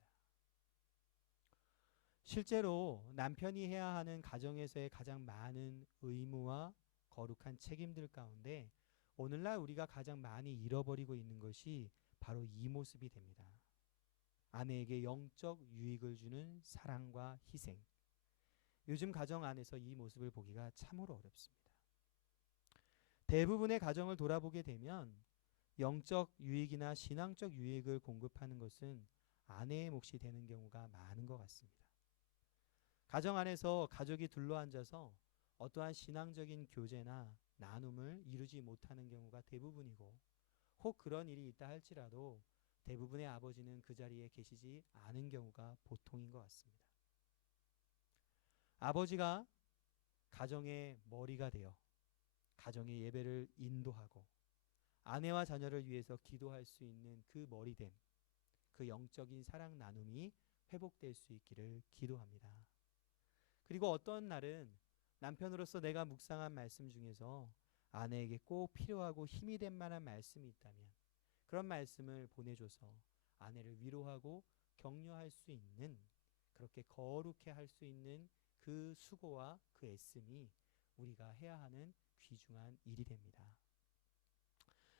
실제로 남편이 해야 하는 가정에서의 가장 많은 의무와 거룩한 책임들 가운데 오늘날 우리가 가장 많이 잃어버리고 있는 것이 바로 이 모습이 됩니다. 아내에게 영적 유익을 주는 사랑과 희생. 요즘 가정 안에서 이 모습을 보기가 참으로 어렵습니다. 대부분의 가정을 돌아보게 되면 영적 유익이나 신앙적 유익을 공급하는 것은 아내의 몫이 되는 경우가 많은 것 같습니다. 가정 안에서 가족이 둘러앉아서 어떠한 신앙적인 교제나 나눔을 이루지 못하는 경우가 대부분이고 혹 그런 일이 있다 할지라도 대부분의 아버지는 그 자리에 계시지 않은 경우가 보통인 것 같습니다. 아버지가 가정의 머리가 되어 가정의 예배를 인도하고 아내와 자녀를 위해서 기도할 수 있는 그 머리됨, 그 영적인 사랑 나눔이 회복될 수 있기를 기도합니다. 그리고 어떤 날은 남편으로서 내가 묵상한 말씀 중에서 아내에게 꼭 필요하고 힘이 될 만한 말씀이 있다면 그런 말씀을 보내줘서 아내를 위로하고 격려할 수 있는, 그렇게 거룩해 할 수 있는 그 수고와 그 애씀이 우리가 해야 하는 귀중한 일이 됩니다.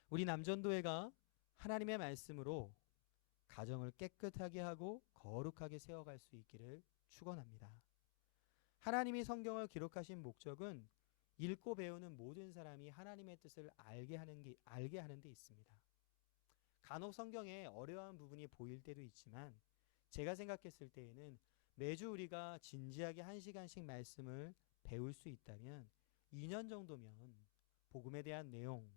우리 남전도회가 하나님의 말씀으로 가정을 깨끗하게 하고 거룩하게 세워갈 수 있기를 축원합니다. 하나님이 성경을 기록하신 목적은 읽고 배우는 모든 사람이 하나님의 뜻을 알게 하는 데 있습니다. 간혹 성경에 어려운 부분이 보일 때도 있지만 제가 생각했을 때에는 매주 우리가 진지하게 1시간씩 말씀을 배울 수 있다면 2년 정도면 복음에 대한 내용,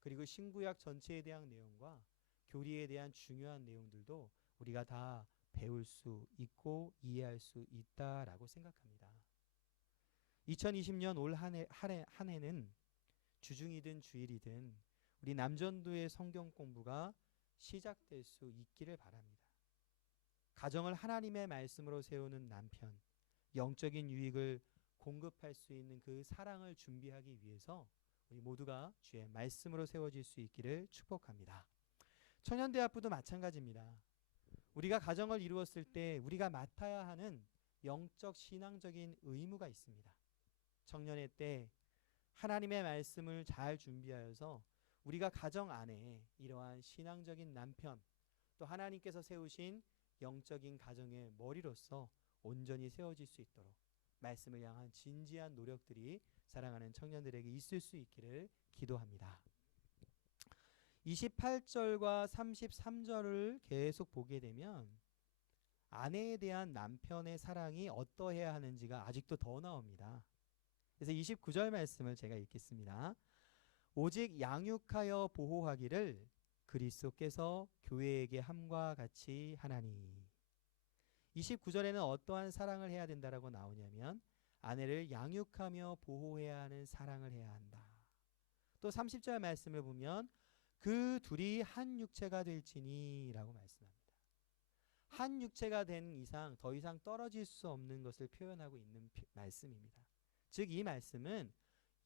그리고 신구약 전체에 대한 내용과 교리에 대한 중요한 내용들도 우리가 다 배울 수 있고 이해할 수 있다라고 생각합니다. 2020년 올 한 해는 주중이든 주일이든 우리 남전도의 성경 공부가 시작될 수 있기를 바랍니다. 가정을 하나님의 말씀으로 세우는 남편, 영적인 유익을 공급할 수 있는 그 사랑을 준비하기 위해서 우리 모두가 주의 말씀으로 세워질 수 있기를 축복합니다. 청년대학부도 마찬가지입니다. 우리가 가정을 이루었을 때 우리가 맡아야 하는 영적 신앙적인 의무가 있습니다. 청년의 때 하나님의 말씀을 잘 준비하여서 우리가 가정 안에 이러한 신앙적인 남편, 또 하나님께서 세우신 영적인 가정의 머리로서 온전히 세워질 수 있도록 말씀을 향한 진지한 노력들이 사랑하는 청년들에게 있을 수 있기를 기도합니다. 28절과 33절을 계속 보게 되면 아내에 대한 남편의 사랑이 어떠해야 하는지가 아직도 더 나옵니다. 그래서 29절 말씀을 제가 읽겠습니다. 오직 양육하여 보호하기를 그리스도께서 교회에게 함과 같이 하나니. 29절에는 어떠한 사랑을 해야 된다라고 나오냐면 아내를 양육하며 보호해야 하는 사랑을 해야 한다. 또 30절 말씀을 보면 그 둘이 한 육체가 될지니 라고 말씀합니다. 한 육체가 된 이상 더 이상 떨어질 수 없는 것을 표현하고 있는 말씀입니다. 즉 이 말씀은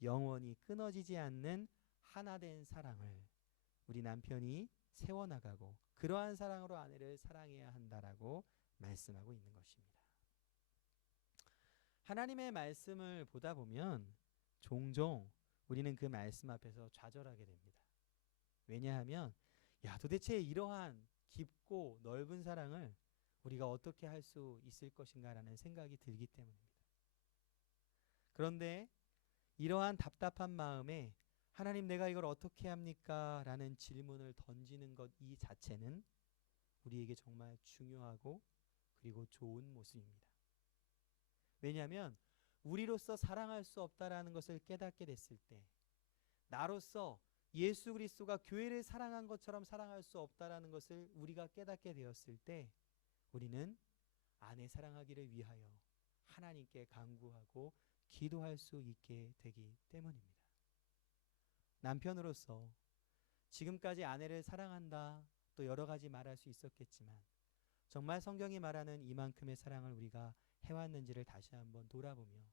영원히 끊어지지 않는 하나된 사랑을 우리 남편이 세워나가고 그러한 사랑으로 아내를 사랑해야 한다라고 말씀하고 있는 것입니다. 하나님의 말씀을 보다 보면 종종 우리는 그 말씀 앞에서 좌절하게 됩니다. 왜냐하면 도대체 이러한 깊고 넓은 사랑을 우리가 어떻게 할 수 있을 것인가라는 생각이 들기 때문입니다. 그런데 이러한 답답한 마음에 하나님 내가 이걸 어떻게 합니까? 라는 질문을 던지는 것 이 자체는 우리에게 정말 중요하고 그리고 좋은 모습입니다. 왜냐하면 우리로서 사랑할 수 없다라는 것을 깨닫게 됐을 때, 나로서 예수 그리스도가 교회를 사랑한 것처럼 사랑할 수 없다라는 것을 우리가 깨닫게 되었을 때, 우리는 아내 사랑하기를 위하여 하나님께 간구하고 기도할 수 있게 되기 때문입니다. 남편으로서 지금까지 아내를 사랑한다, 또 여러 가지 말할 수 있었겠지만 정말 성경이 말하는 이만큼의 사랑을 우리가 해왔는지를 다시 한번 돌아보며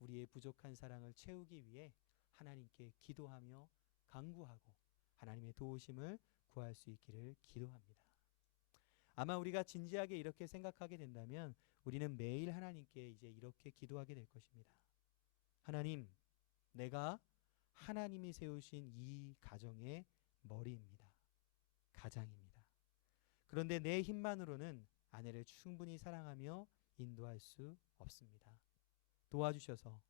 우리의 부족한 사랑을 채우기 위해 하나님께 기도하며 간구하고 하나님의 도우심을 구할 수 있기를 기도합니다. 아마 우리가 진지하게 이렇게 생각하게 된다면 우리는 매일 하나님께 이제 이렇게 기도하게 될 것입니다. 하나님, 내가 하나님이 세우신 이 가정의 머리입니다. 가장입니다. 그런데 내 힘만으로는 아내를 충분히 사랑하며 인도할 수 없습니다. 도와주셔서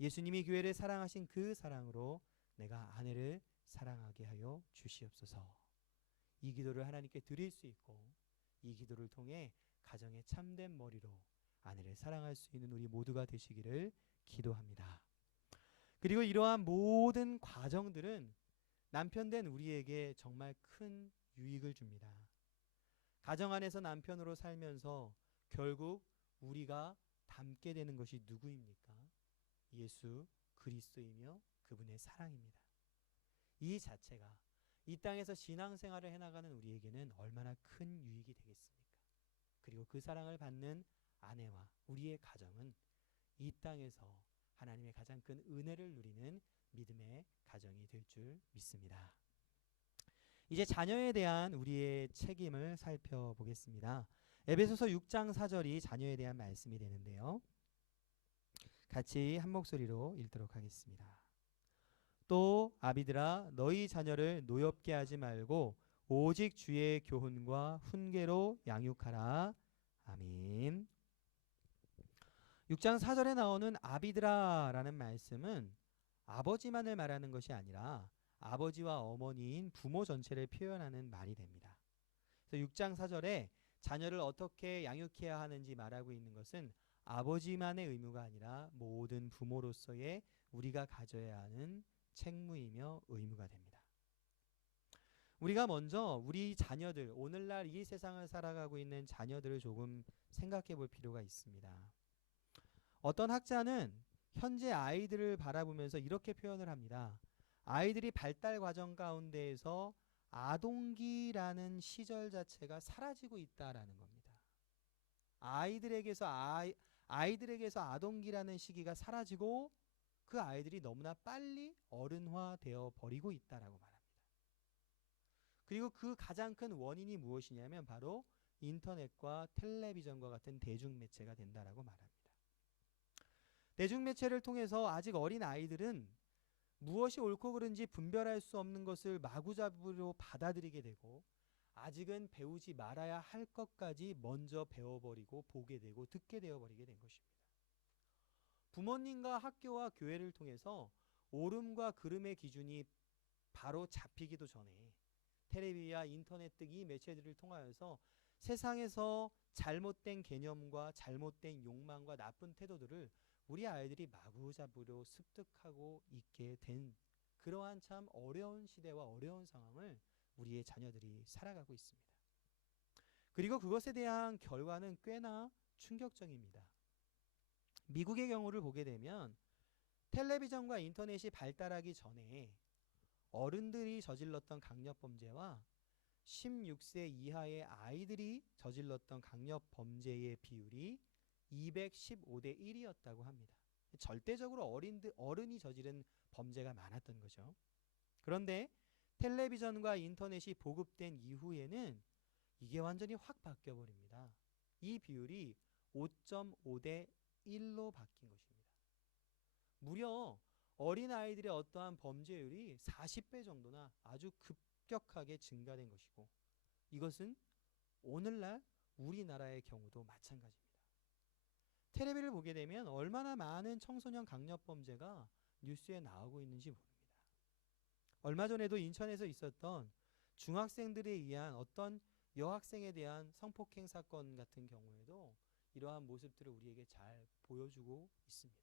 예수님이 교회를 사랑하신 그 사랑으로 내가 아내를 사랑하게 하여 주시옵소서. 이 기도를 하나님께 드릴 수 있고 이 기도를 통해 가정의 참된 머리로 아내를 사랑할 수 있는 우리 모두가 되시기를 기도합니다. 그리고 이러한 모든 과정들은 남편된 우리에게 정말 큰 유익을 줍니다. 가정 안에서 남편으로 살면서 결국 우리가 닮게 되는 것이 누구입니까? 예수 그리스도이며 그분의 사랑입니다. 이 자체가 이 땅에서 신앙생활을 해나가는 우리에게는 얼마나 큰 유익이 되겠습니까? 그리고 그 사랑을 받는 아내와 우리의 가정은 이 땅에서 하나님의 가장 큰 은혜를 누리는 믿음의 가정이 될 줄 믿습니다. 이제 자녀에 대한 우리의 책임을 살펴보겠습니다. 에베소서 6장 4절이 자녀에 대한 말씀이 되는데요. 같이 한 목소리로 읽도록 하겠습니다. 또 아비들아 너희 자녀를 노엽게 하지 말고 오직 주의 교훈과 훈계로 양육하라. 아멘. 6장 4절에 나오는 아비드라라는 말씀은 아버지만을 말하는 것이 아니라 아버지와 어머니인 부모 전체를 표현하는 말이 됩니다. 그래서 6장 4절에 자녀를 어떻게 양육해야 하는지 말하고 있는 것은 아버지만의 의무가 아니라 모든 부모로서의 우리가 가져야 하는 책무이며 의무가 됩니다. 우리가 먼저 우리 자녀들, 오늘날 이 세상을 살아가고 있는 자녀들을 조금 생각해 볼 필요가 있습니다. 어떤 학자는 현재 아이들을 바라보면서 이렇게 표현을 합니다. 아이들이 발달 과정 가운데에서 아동기라는 시절 자체가 사라지고 있다라는 겁니다. 아이들에게서 아동기라는 시기가 사라지고 그 아이들이 너무나 빨리 어른화되어 버리고 있다라고 말합니다. 그리고 그 가장 큰 원인이 무엇이냐면 바로 인터넷과 텔레비전과 같은 대중매체가 된다라고 말합니다. 대중매체를 통해서 아직 어린 아이들은 무엇이 옳고 그른지 분별할 수 없는 것을 마구잡이로 받아들이게 되고 아직은 배우지 말아야 할 것까지 먼저 배워버리고 보게 되고 듣게 되어버리게 된 것입니다. 부모님과 학교와 교회를 통해서 옳음과 그름의 기준이 바로 잡히기도 전에 텔레비와 인터넷 등 이 매체들을 통하여서 세상에서 잘못된 개념과 잘못된 욕망과 나쁜 태도들을 우리 아이들이 마구잡이로 습득하고 있게 된 그러한 참 어려운 시대와 어려운 상황을 우리의 자녀들이 살아가고 있습니다. 그리고 그것에 대한 결과는 꽤나 충격적입니다. 미국의 경우를 보게 되면 텔레비전과 인터넷이 발달하기 전에 어른들이 저질렀던 강력범죄와 16세 이하의 아이들이 저질렀던 강력범죄의 비율이 215대 1이었다고 합니다. 절대적으로 어른이 저지른 범죄가 많았던 거죠. 그런데 텔레비전과 인터넷이 보급된 이후에는 이게 완전히 확 바뀌어버립니다. 이 비율이 5.5대 1로 바뀐 것입니다. 무려 어린아이들의 어떠한 범죄율이 40배 정도나 아주 급격하게 증가된 것이고 이것은 오늘날 우리나라의 경우도 마찬가지입니다. 텔레비를 보게 되면 얼마나 많은 청소년 강력 범죄가 뉴스에 나오고 있는지 모릅니다. 얼마 전에도 인천에서 있었던 중학생들에 의한 어떤 여학생에 대한 성폭행 사건 같은 경우에도 이러한 모습들을 우리에게 잘 보여주고 있습니다.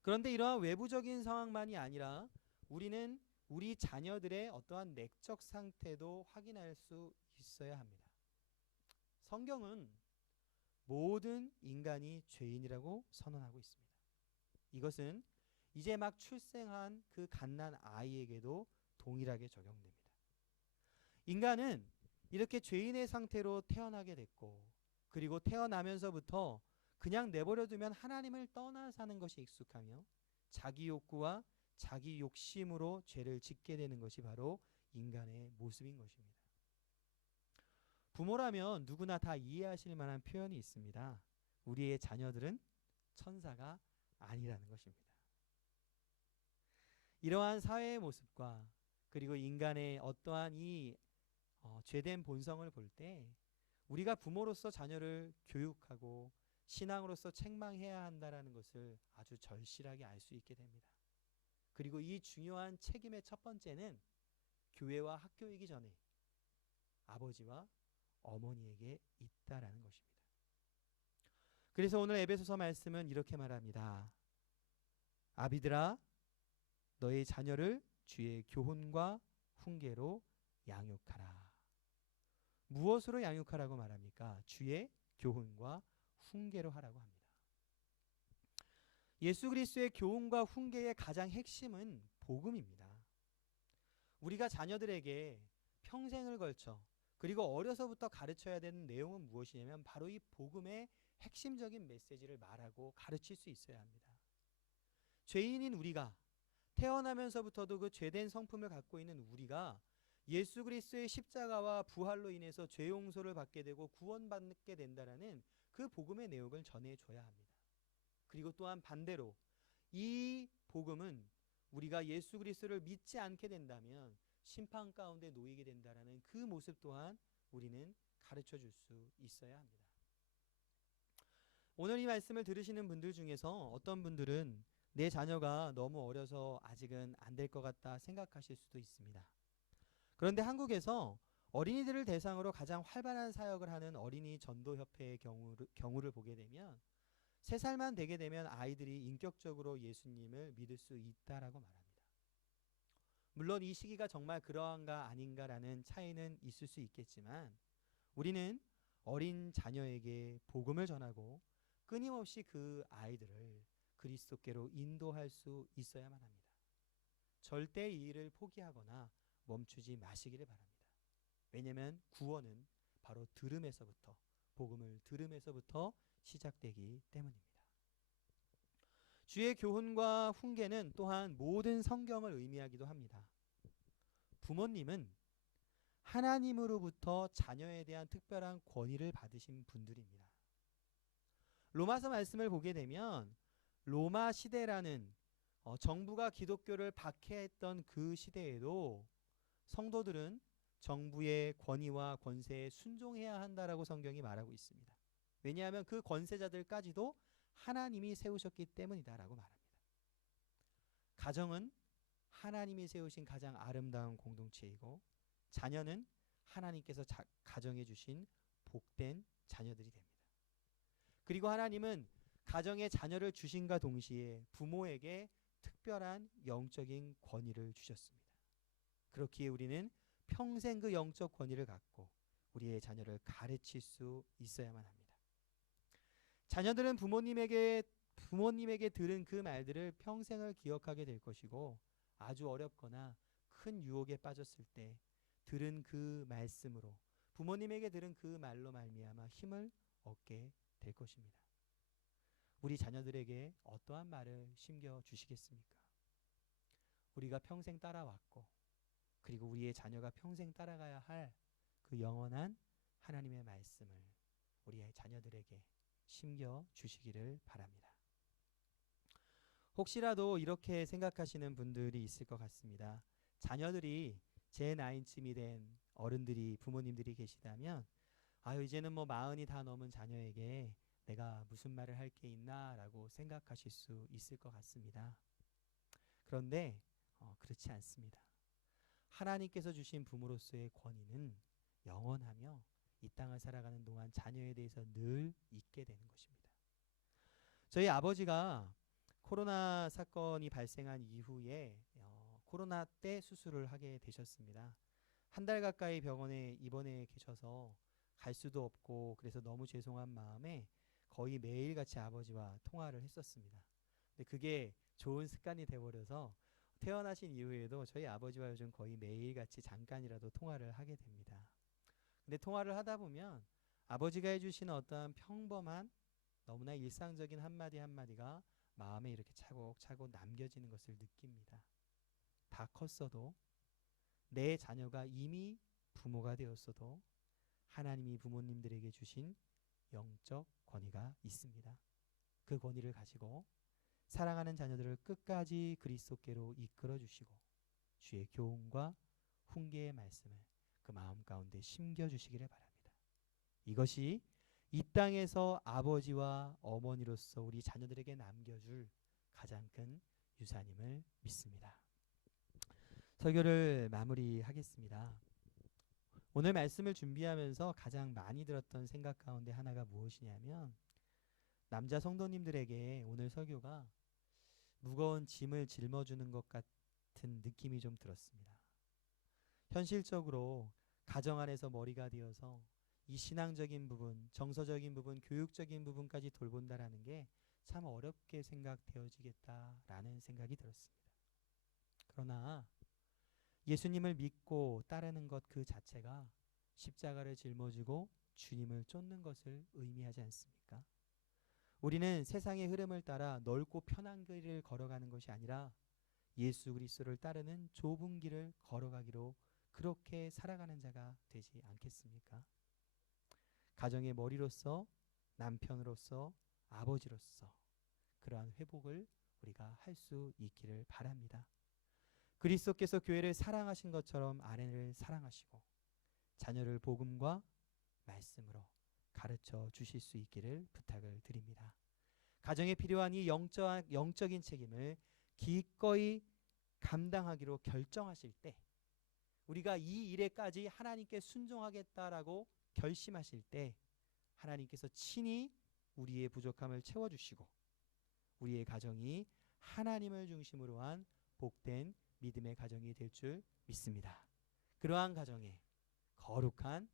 그런데 이러한 외부적인 상황만이 아니라 우리는 우리 자녀들의 어떠한 내적 상태도 확인할 수 있어야 합니다. 성경은 모든 인간이 죄인이라고 선언하고 있습니다. 이것은 이제 막 출생한 그 갓난 아이에게도 동일하게 적용됩니다. 인간은 이렇게 죄인의 상태로 태어나게 됐고, 그리고 태어나면서부터 그냥 내버려두면 하나님을 떠나 사는 것이 익숙하며 자기 욕구와 자기 욕심으로 죄를 짓게 되는 것이 바로 인간의 모습인 것입니다. 부모라면 누구나 다 이해하실 만한 표현이 있습니다. 우리의 자녀들은 천사가 아니라는 것입니다. 이러한 사회의 모습과 그리고 인간의 어떠한 이 죄된 본성을 볼 때 우리가 부모로서 자녀를 교육하고 신앙으로서 책망해야 한다라는 것을 아주 절실하게 알 수 있게 됩니다. 그리고 이 중요한 책임의 첫 번째는 교회와 학교이기 전에 아버지와 어머니에게 있다라는 것입니다. 그래서 오늘 에베소서 말씀은 이렇게 말합니다. 아비들아, 너의 자녀를 주의 교훈과 훈계로 양육하라. 무엇으로 양육하라고 말합니까? 주의 교훈과 훈계로 하라고 합니다. 예수 그리스도의 교훈과 훈계의 가장 핵심은 복음입니다. 우리가 자녀들에게 평생을 걸쳐 그리고 어려서부터 가르쳐야 되는 내용은 무엇이냐면 바로 이 복음의 핵심적인 메시지를 말하고 가르칠 수 있어야 합니다. 죄인인 우리가 태어나면서부터도 그 죄된 성품을 갖고 있는 우리가 예수 그리스도의 십자가와 부활로 인해서 죄 용서를 받게 되고 구원받게 된다라는 그 복음의 내용을 전해줘야 합니다. 그리고 또한 반대로 이 복음은 우리가 예수 그리스도를 믿지 않게 된다면 심판 가운데 놓이게 된다라는 그 모습 또한 우리는 가르쳐 줄 수 있어야 합니다. 오늘 이 말씀을 들으시는 분들 중에서 어떤 분들은 내 자녀가 너무 어려서 아직은 안 될 것 같다 생각하실 수도 있습니다. 그런데 한국에서 어린이들을 대상으로 가장 활발한 사역을 하는 어린이 전도협회의 경우를 보게 되면 3살만 되게 되면 아이들이 인격적으로 예수님을 믿을 수 있다라고 말합니다. 물론 이 시기가 정말 그러한가 아닌가라는 차이는 있을 수 있겠지만 우리는 어린 자녀에게 복음을 전하고 끊임없이 그 아이들을 그리스도께로 인도할 수 있어야만 합니다. 절대 이 일을 포기하거나 멈추지 마시기를 바랍니다. 왜냐하면 구원은 바로 들음에서부터 복음을 들음에서부터 시작되기 때문입니다. 주의 교훈과 훈계는 또한 모든 성경을 의미하기도 합니다. 부모님은 하나님으로부터 자녀에 대한 특별한 권위를 받으신 분들입니다. 로마서 말씀을 보게 되면 로마 시대라는 정부가 기독교를 박해했던 그 시대에도 성도들은 정부의 권위와 권세에 순종해야 한다라고 성경이 말하고 있습니다. 왜냐하면 그 권세자들까지도 하나님이 세우셨기 때문이다라고 말합니다. 가정은 하나님이 세우신 가장 아름다운 공동체이고 자녀는 하나님께서 가정해 주신 복된 자녀들이 됩니다. 그리고 하나님은 가정에 자녀를 주신과 동시에 부모에게 특별한 영적인 권위를 주셨습니다. 그렇기에 우리는 평생 그 영적 권위를 갖고 우리의 자녀를 가르칠 수 있어야만 합니다. 자녀들은 부모님에게 들은 그 말들을 평생을 기억하게 될 것이고 아주 어렵거나 큰 유혹에 빠졌을 때 들은 그 말씀으로 부모님에게 들은 그 말로 말미암아 힘을 얻게 될 것입니다. 우리 자녀들에게 어떠한 말을 심겨 주시겠습니까? 우리가 평생 따라왔고 그리고 우리의 자녀가 평생 따라가야 할 그 영원한 하나님의 말씀을 우리의 자녀들에게 심겨 주시기를 바랍니다. 혹시라도 이렇게 생각하시는 분들이 있을 것 같습니다. 자녀들이 제 나이쯤이 된 어른들이 부모님들이 계시다면 아유, 이제는 뭐 40이 다 넘은 자녀에게 내가 무슨 말을 할 게 있나라고 생각하실 수 있을 것 같습니다. 그런데 그렇지 않습니다. 하나님께서 주신 부모로서의 권위는 영원하며 이 땅을 살아가는 동안 자녀에 대해서 늘 있게 되는 것입니다. 저희 아버지가 코로나 사건이 발생한 이후에 코로나 때 수술을 하게 되셨습니다. 한 달 가까이 병원에 입원해 계셔서 갈 수도 없고 그래서 너무 죄송한 마음에 거의 매일같이 아버지와 통화를 했었습니다. 근데 그게 좋은 습관이 돼버려서 태어나신 이후에도 저희 아버지와 요즘 거의 매일같이 잠깐이라도 통화를 하게 됩니다. 근데 통화를 하다 보면 아버지가 해주시는 어떠한 평범한 너무나 일상적인 한마디 한마디가 마음에 이렇게 차곡차곡 남겨지는 것을 느낍니다. 다 컸어도 내 자녀가 이미 부모가 되었어도 하나님이 부모님들에게 주신 영적 권위가 있습니다. 그 권위를 가지고 사랑하는 자녀들을 끝까지 그리스도께로 이끌어 주시고 주의 교훈과 훈계의 말씀을 그 마음 가운데 심겨 주시기를 바랍니다. 이것이 이 땅에서 아버지와 어머니로서 우리 자녀들에게 남겨줄 가장 큰 유산임을 믿습니다. 설교를 마무리하겠습니다. 오늘 말씀을 준비하면서 가장 많이 들었던 생각 가운데 하나가 무엇이냐면 남자 성도님들에게 오늘 설교가 무거운 짐을 짊어주는 것 같은 느낌이 좀 들었습니다. 현실적으로 가정 안에서 머리가 되어서 이 신앙적인 부분, 정서적인 부분, 교육적인 부분까지 돌본다라는 게 참 어렵게 생각되어지겠다라는 생각이 들었습니다. 그러나 예수님을 믿고 따르는 것 그 자체가 십자가를 짊어지고 주님을 쫓는 것을 의미하지 않습니까? 우리는 세상의 흐름을 따라 넓고 편한 길을 걸어가는 것이 아니라 예수 그리스도를 따르는 좁은 길을 걸어가기로 그렇게 살아가는 자가 되지 않겠습니까? 가정의 머리로서, 남편으로서, 아버지로서 그러한 회복을 우리가 할 수 있기를 바랍니다. 그리스도께서 교회를 사랑하신 것처럼 아내를 사랑하시고 자녀를 복음과 말씀으로 가르쳐 주실 수 있기를 부탁을 드립니다. 가정에 필요한 이 영적인 책임을 기꺼이 감당하기로 결정하실 때 우리가 이 일에까지 하나님께 순종하겠다라고 결심하실 때 하나님께서 친히 우리의 부족함을 채워주시고 우리의 가정이 하나님을 중심으로 한 복된 믿음의 가정이 될 줄 믿습니다. 그러한 가정에 거룩한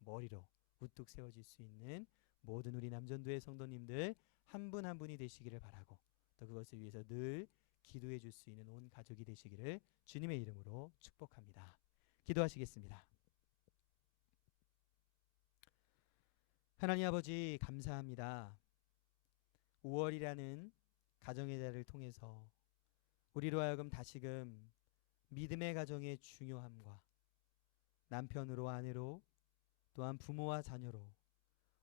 머리로 우뚝 세워질 수 있는 모든 우리 남전도의 성도님들 한 분 한 분이 되시기를 바라고 또 그것을 위해서 늘 기도해 줄 수 있는 온 가족이 되시기를 주님의 이름으로 축복합니다. 기도하시겠습니다. 하나님 아버지 감사합니다. 5월이라는 가정의 달을 통해서 우리로 하여금 다시금 믿음의 가정의 중요함과 남편으로 아내로 또한 부모와 자녀로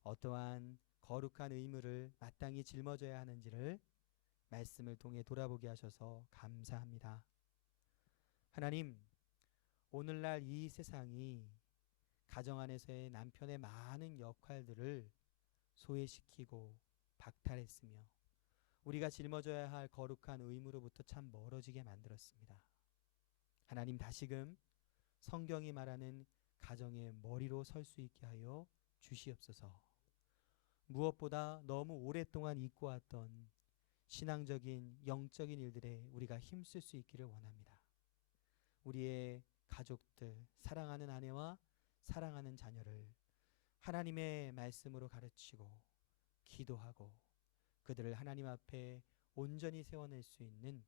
어떠한 거룩한 의무를 마땅히 짊어져야 하는지를 말씀을 통해 돌아보게 하셔서 감사합니다. 하나님, 오늘날 이 세상이 가정 안에서의 남편의 많은 역할들을 소외시키고 박탈했으며 우리가 짊어져야 할 거룩한 의무로부터 참 멀어지게 만들었습니다. 하나님 다시금 성경이 말하는 가정의 머리로 설 수 있게 하여 주시옵소서. 무엇보다 너무 오랫동안 잊고 왔던 신앙적인 영적인 일들에 우리가 힘쓸 수 있기를 원합니다. 우리의 가족들, 사랑하는 아내와 사랑하는 자녀를 하나님의 말씀으로 가르치고 기도하고 그들을 하나님 앞에 온전히 세워낼 수 있는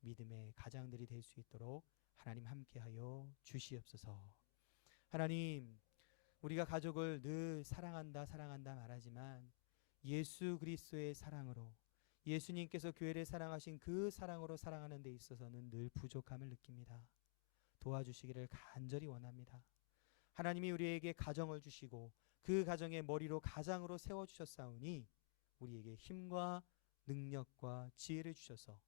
믿음의 가장들이 될 수 있도록 하나님 함께하여 주시옵소서. 하나님, 우리가 가족을 늘 사랑한다 말하지만 예수 그리스도의 사랑으로 예수님께서 교회를 사랑하신 그 사랑으로 사랑하는 데 있어서는 늘 부족함을 느낍니다. 도와주시기를 간절히 원합니다. 하나님이 우리에게 가정을 주시고 그 가정의 머리로 가장으로 세워주셨사오니 우리에게 힘과 능력과 지혜를 주셔서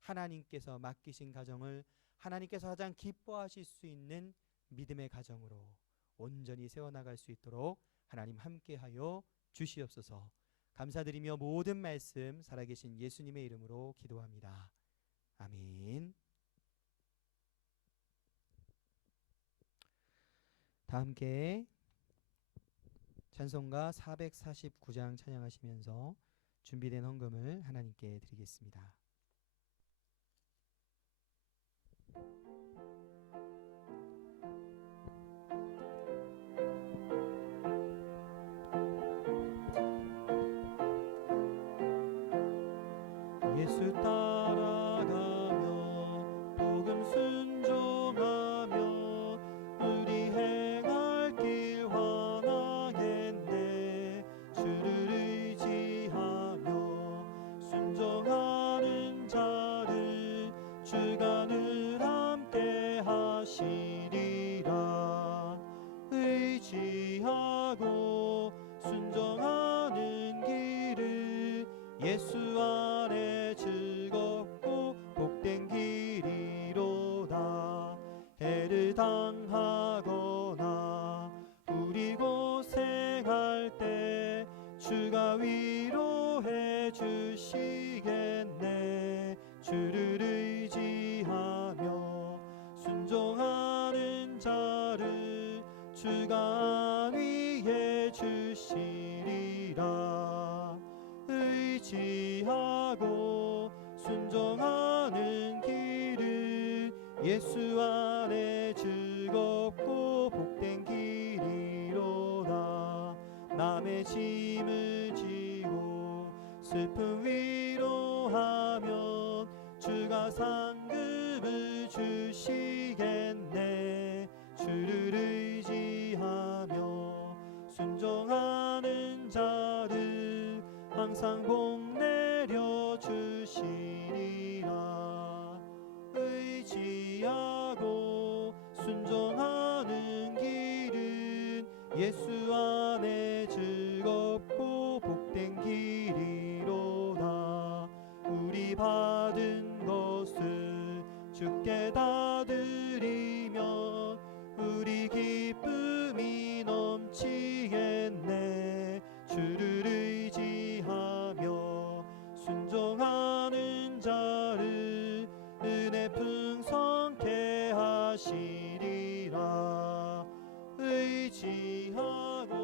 하나님께서 맡기신 가정을 하나님께서 가장 기뻐하실 수 있는 믿음의 가정으로 온전히 세워나갈 수 있도록 하나님 함께하여 주시옵소서. 감사드리며 모든 말씀 살아계신 예수님의 이름으로 기도합니다. 아멘. 다 함께 찬송가 449장 찬양하시면서 준비된 헌금을 하나님께 드리겠습니다. 예수 따라가며 복음 순종하며 우리 행할 길 환하겠네. 주를 의지하며 순종하는 자를 주가 늘 함께 하시리라. 의지하고 순종하는 길을 예수 안에 즐겁고 복된 길이로다. 해를 당하거나 우리 고생할 때 주가 위로해 주시겠네. 주를 의지하며 순종하는 자를 주가 안위해 주시리라. 의지하고 순종하는 길은 예수 안에 즐겁고 복된 길이로다. 남의 짐을 지고 슬픔 위로하면 주가 상급을 주시겠네. 주를 의지하며 순종하는 자를 항상 복 내려 주시리라. 의지하고 순종하는 길은 예수 안에 즐겁고 복된 길이로다. 우리 받은 것을 주께 다 드리면 우리 기쁨이 넘치겠네. 주를 의지하며 순종하는 자를 은혜 풍성케 하시리라. 의지하고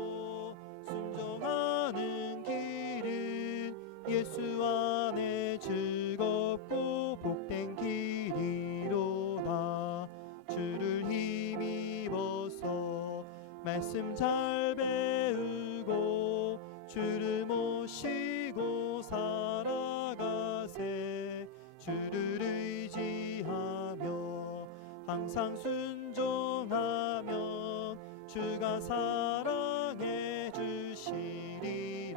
순종하는 길은 예수 안에 즐겁고 복된 길이로다. 주를 힘입어서 말씀 잘 배우고 주를 모시고 살아가세. 주를 의지하며 항상 순종하면 주가 사랑해 주시리라.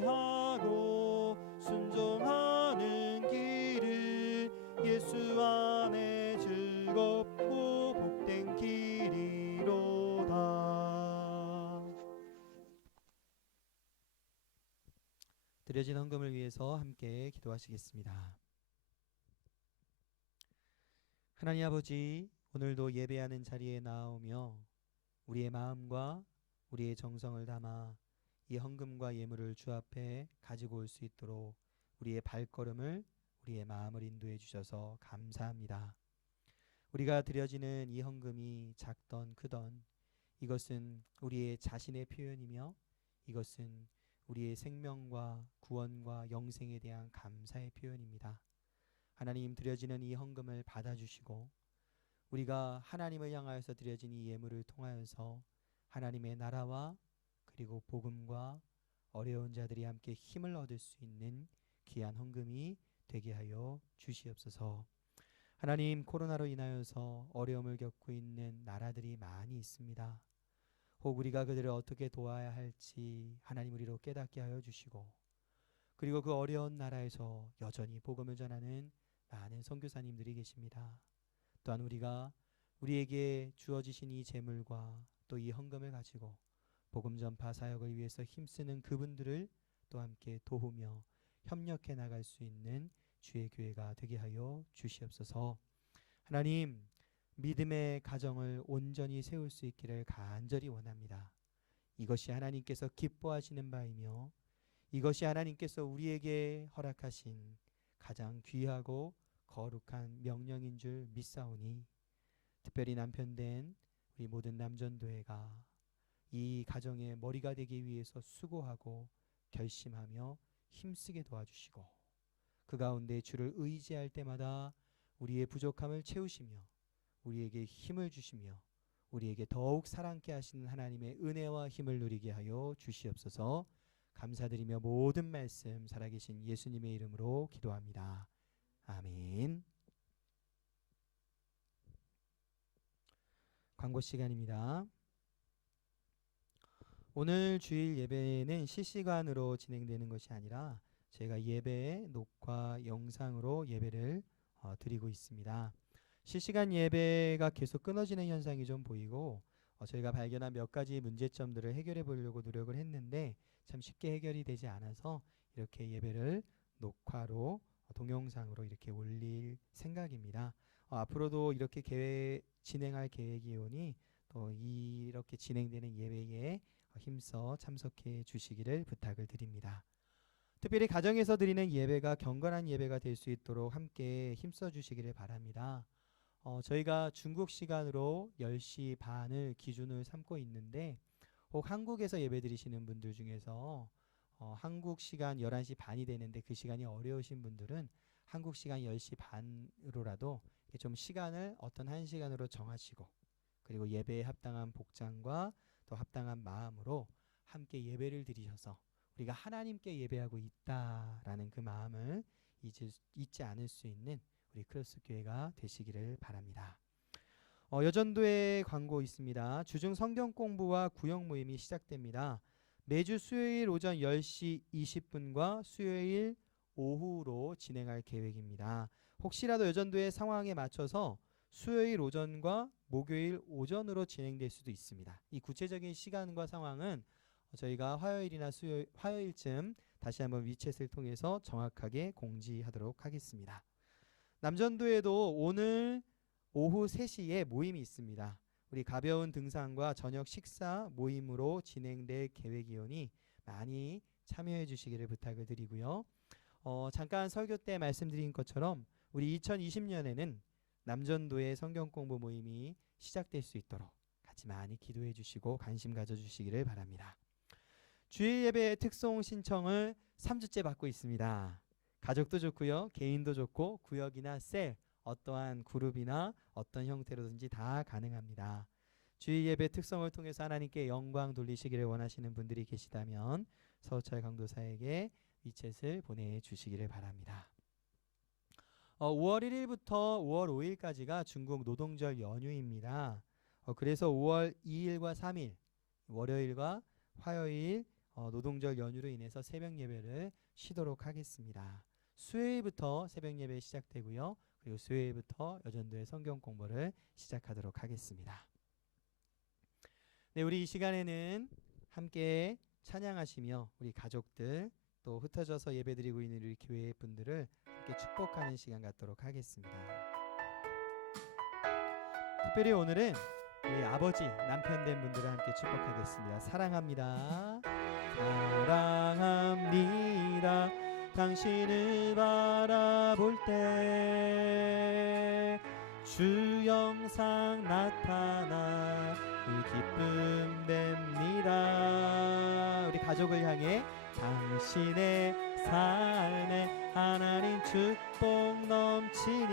의지하고 순종하는 길은 예수 안에 즐겁고 복된 길이로다. 드려진 헌금을 위해서 함께 기도하시겠습니다. 하나님 아버지, 오늘도 예배하는 자리에 나오며 우리의 마음과 우리의 정성을 담아 이 헌금과 예물을 주 앞에 가지고 올 수 있도록 우리의 발걸음을, 우리의 마음을 인도해 주셔서 감사합니다. 우리가 드려지는 이 헌금이 작던 크던 이것은 우리의 자신의 표현이며 이것은 우리의 생명과 구원과 영생에 대한 감사의 표현입니다. 하나님, 드려지는 이 헌금을 받아주시고 우리가 하나님을 향하여서 드려진 이 예물을 통하여서 하나님의 나라와 그리고 복음과 어려운 자들이 함께 힘을 얻을 수 있는 귀한 헌금이 되게 하여 주시옵소서. 하나님, 코로나로 인하여서 어려움을 겪고 있는 나라들이 많이 있습니다. 혹 우리가 그들을 어떻게 도와야 할지 하나님 우리로 깨닫게 하여 주시고, 그리고 그 어려운 나라에서 여전히 복음을 전하는 많은 선교사님들이 계십니다. 또한 우리가 우리에게 주어지신 이 재물과 또 이 헌금을 가지고 복음 전파 사역을 위해서 힘쓰는 그분들을 또 함께 도우며 협력해 나갈 수 있는 주의 교회가 되게 하여 주시옵소서. 하나님, 믿음의 가정을 온전히 세울 수 있기를 간절히 원합니다. 이것이 하나님께서 기뻐하시는 바이며 이것이 하나님께서 우리에게 허락하신 가장 귀하고 거룩한 명령인 줄 믿사오니 특별히 남편된 우리 모든 남전도회가 이 가정의 머리가 되기 위해서 수고하고 결심하며 힘쓰게 도와주시고 그 가운데 주를 의지할 때마다 우리의 부족함을 채우시며 우리에게 힘을 주시며 우리에게 더욱 사랑케 하시는 하나님의 은혜와 힘을 누리게 하여 주시옵소서. 감사드리며 모든 말씀 살아계신 예수님의 이름으로 기도합니다. 아멘. 광고 시간입니다. 오늘 주일 예배는 실시간으로 진행되는 것이 아니라 저희가 예배 녹화 영상으로 예배를 드리고 있습니다. 실시간 예배가 계속 끊어지는 현상이 좀 보이고 저희가 발견한 몇 가지 문제점들을 해결해 보려고 노력을 했는데 참 쉽게 해결이 되지 않아서 이렇게 예배를 녹화로 동영상으로 이렇게 올릴 생각입니다. 앞으로도 이렇게 진행할 계획이오니 또 이렇게 진행되는 예배에 힘써 참석해 주시기를 부탁을 드립니다. 특별히 가정에서 드리는 예배가 경건한 예배가 될 수 있도록 함께 힘써 주시기를 바랍니다. 저희가 중국 시간으로 10시 반을 기준을 삼고 있는데 혹 한국에서 예배 드리시는 분들 중에서 한국 시간 11시 반이 되는데 그 시간이 어려우신 분들은 한국 시간 10시 반으로라도 좀 시간을 어떤 한 시간으로 정하시고 그리고 예배에 합당한 복장과 또 합당한 마음으로 함께 예배를 드리셔서 우리가 하나님께 예배하고 있다라는 그 마음을 잊지 않을 수 있는 우리 크로스 교회가 되시기를 바랍니다. 여전도의 광고 있습니다. 주중 성경 공부와 구역 모임이 시작됩니다. 매주 수요일 오전 10시 20분과 수요일 오후로 진행할 계획입니다. 혹시라도 여전도의 상황에 맞춰서 수요일 오전과 목요일 오전으로 진행될 수도 있습니다. 이 구체적인 시간과 상황은 저희가 화요일쯤 다시 한번 위챗을 통해서 정확하게 공지하도록 하겠습니다. 남전도에도 오늘 오후 3시에 모임이 있습니다. 우리 가벼운 등산과 저녁 식사 모임으로 진행될 계획이오니 많이 참여해 주시기를 부탁을 드리고요. 잠깐 설교 때 말씀드린 것처럼 우리 2020년에는 남전도의 성경 공부 모임이 시작될 수 있도록 같이 많이 기도해 주시고 관심 가져 주시기를 바랍니다. 주일 예배의 특송 신청을 3주째 받고 있습니다. 가족도 좋고요. 개인도 좋고 구역이나 셀 어떠한 그룹이나 어떤 형태로든지 다 가능합니다. 주일 예배 특성을 통해서 하나님께 영광 돌리시기를 원하시는 분들이 계시다면 서우철 강도사에게 위챗을 보내주시기를 바랍니다. 5월 1일부터 5월 5일까지가 중국 노동절 연휴입니다. 그래서 5월 2일과 3일 월요일과 화요일 노동절 연휴로 인해서 새벽 예배를 쉬도록 하겠습니다. 수요일부터 새벽 예배 시작되고요. 그리고 수요일부터 여전도의 성경 공부를 시작하도록 하겠습니다. 네, 우리 이 시간에는 함께 찬양하시며 우리 가족들 또 흩어져서 예배드리고 있는 우리 교회 분들을 함께 축복하는 시간 갖도록 하겠습니다. 특별히 오늘은 우리 아버지, 남편 된 분들을 함께 축복하겠습니다. 사랑합니다. 사랑합니다. 당신을 바라볼 때 주 영상 나타나 그 기쁨 됩니다. 우리 가족을 향해 당신의 삶에 하나님 축복 넘치니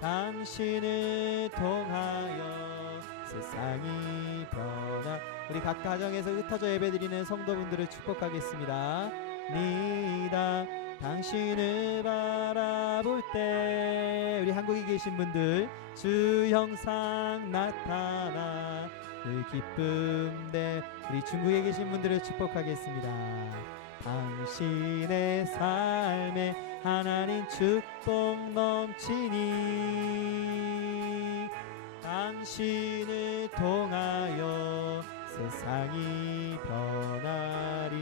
당신을 통하여 세상이 변화. 우리 각 가정에서 흩어져 예배드리는 성도분들을 축복하겠습니다. 니다 당신을 바라볼 때 우리 한국에 계신 분들 주 형상 나타나 늘 기쁨돼. 우리 중국에 계신 분들을 축복하겠습니다. 당신의 삶에 하나님 축복 넘치니 당신을 통하여 세상이 변하리.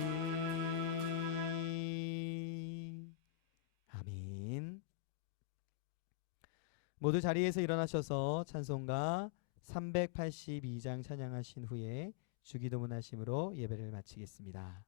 아멘. 모두 자리에서 일어나셔서 찬송가 382장 찬양하신 후에 주기도문 하심으로 예배를 마치겠습니다.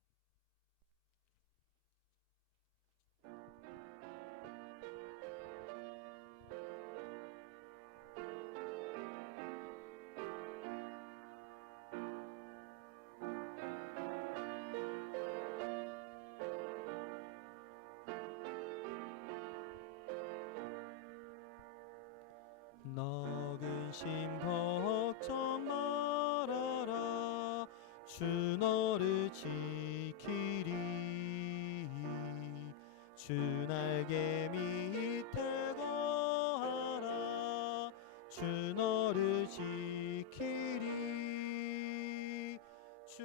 너 근심 걱정 말아라 주 너를 지키리 주 날개 밑에 거하라 주 너를 지키리 주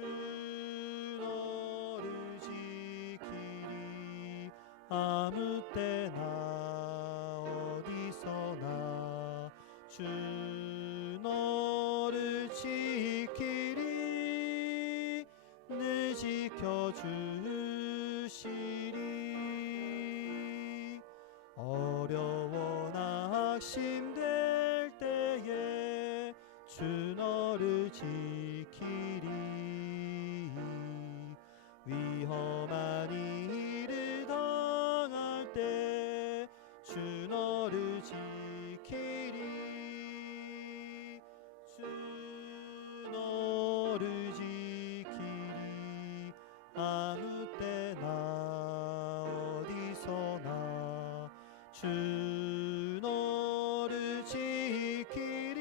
너를 지키리 아무 때나 어디서나 주 너를 지키리 늘 지켜주시리 어려워 낙심될 때에 주 너를 지키리 위험한 일을 당할 때 주 너를 지키리 주 너를 지키리 아무 때나 어디서나 주 너를 지키리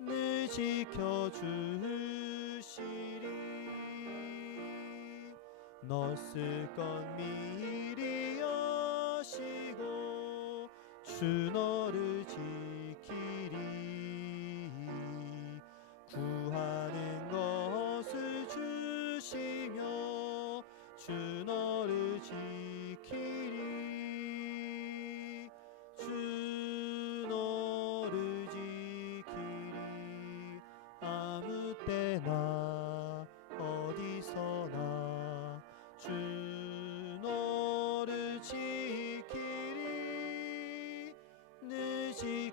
늘 지켜주시리 너 쓸 것 미리 아시고 주 너를 지키리 구하는 것을 주시며 주 너를 지키리 주 너를 지키리 아무 때나 어디서나 주 너를 지키리 늘 지켜주시리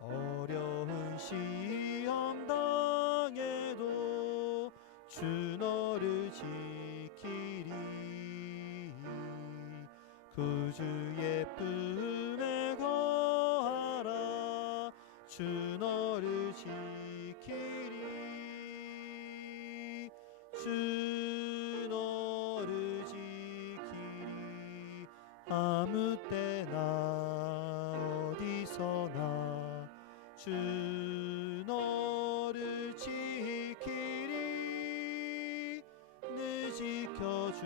어려운 시험 당해도 주 너를 지키리 구주의 품에 거하라 주 너를 지키리 주 너를 지키리 아무 때나 어디서나 주 너를 지키리 늘 지켜주시리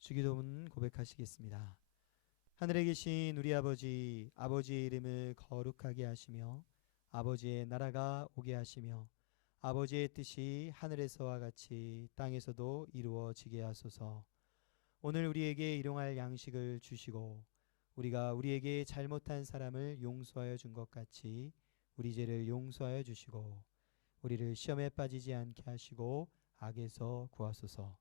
주기도문 고백하시겠습니다. 하늘에 계신 우리 아버지, 아버지의 이름을 거룩하게 하시며 아버지의 나라가 오게 하시며 아버지의 뜻이 하늘에서와 같이 땅에서도 이루어지게 하소서. 오늘 우리에게 일용할 양식을 주시고 우리가 우리에게 잘못한 사람을 용서하여 준 것 같이 우리 죄를 용서하여 주시고 우리를 시험에 빠지지 않게 하시고 악에서 구하소서.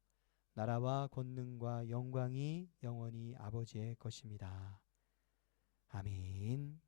나라와 권능과 영광이 영원히 아버지의 것입니다. 아멘.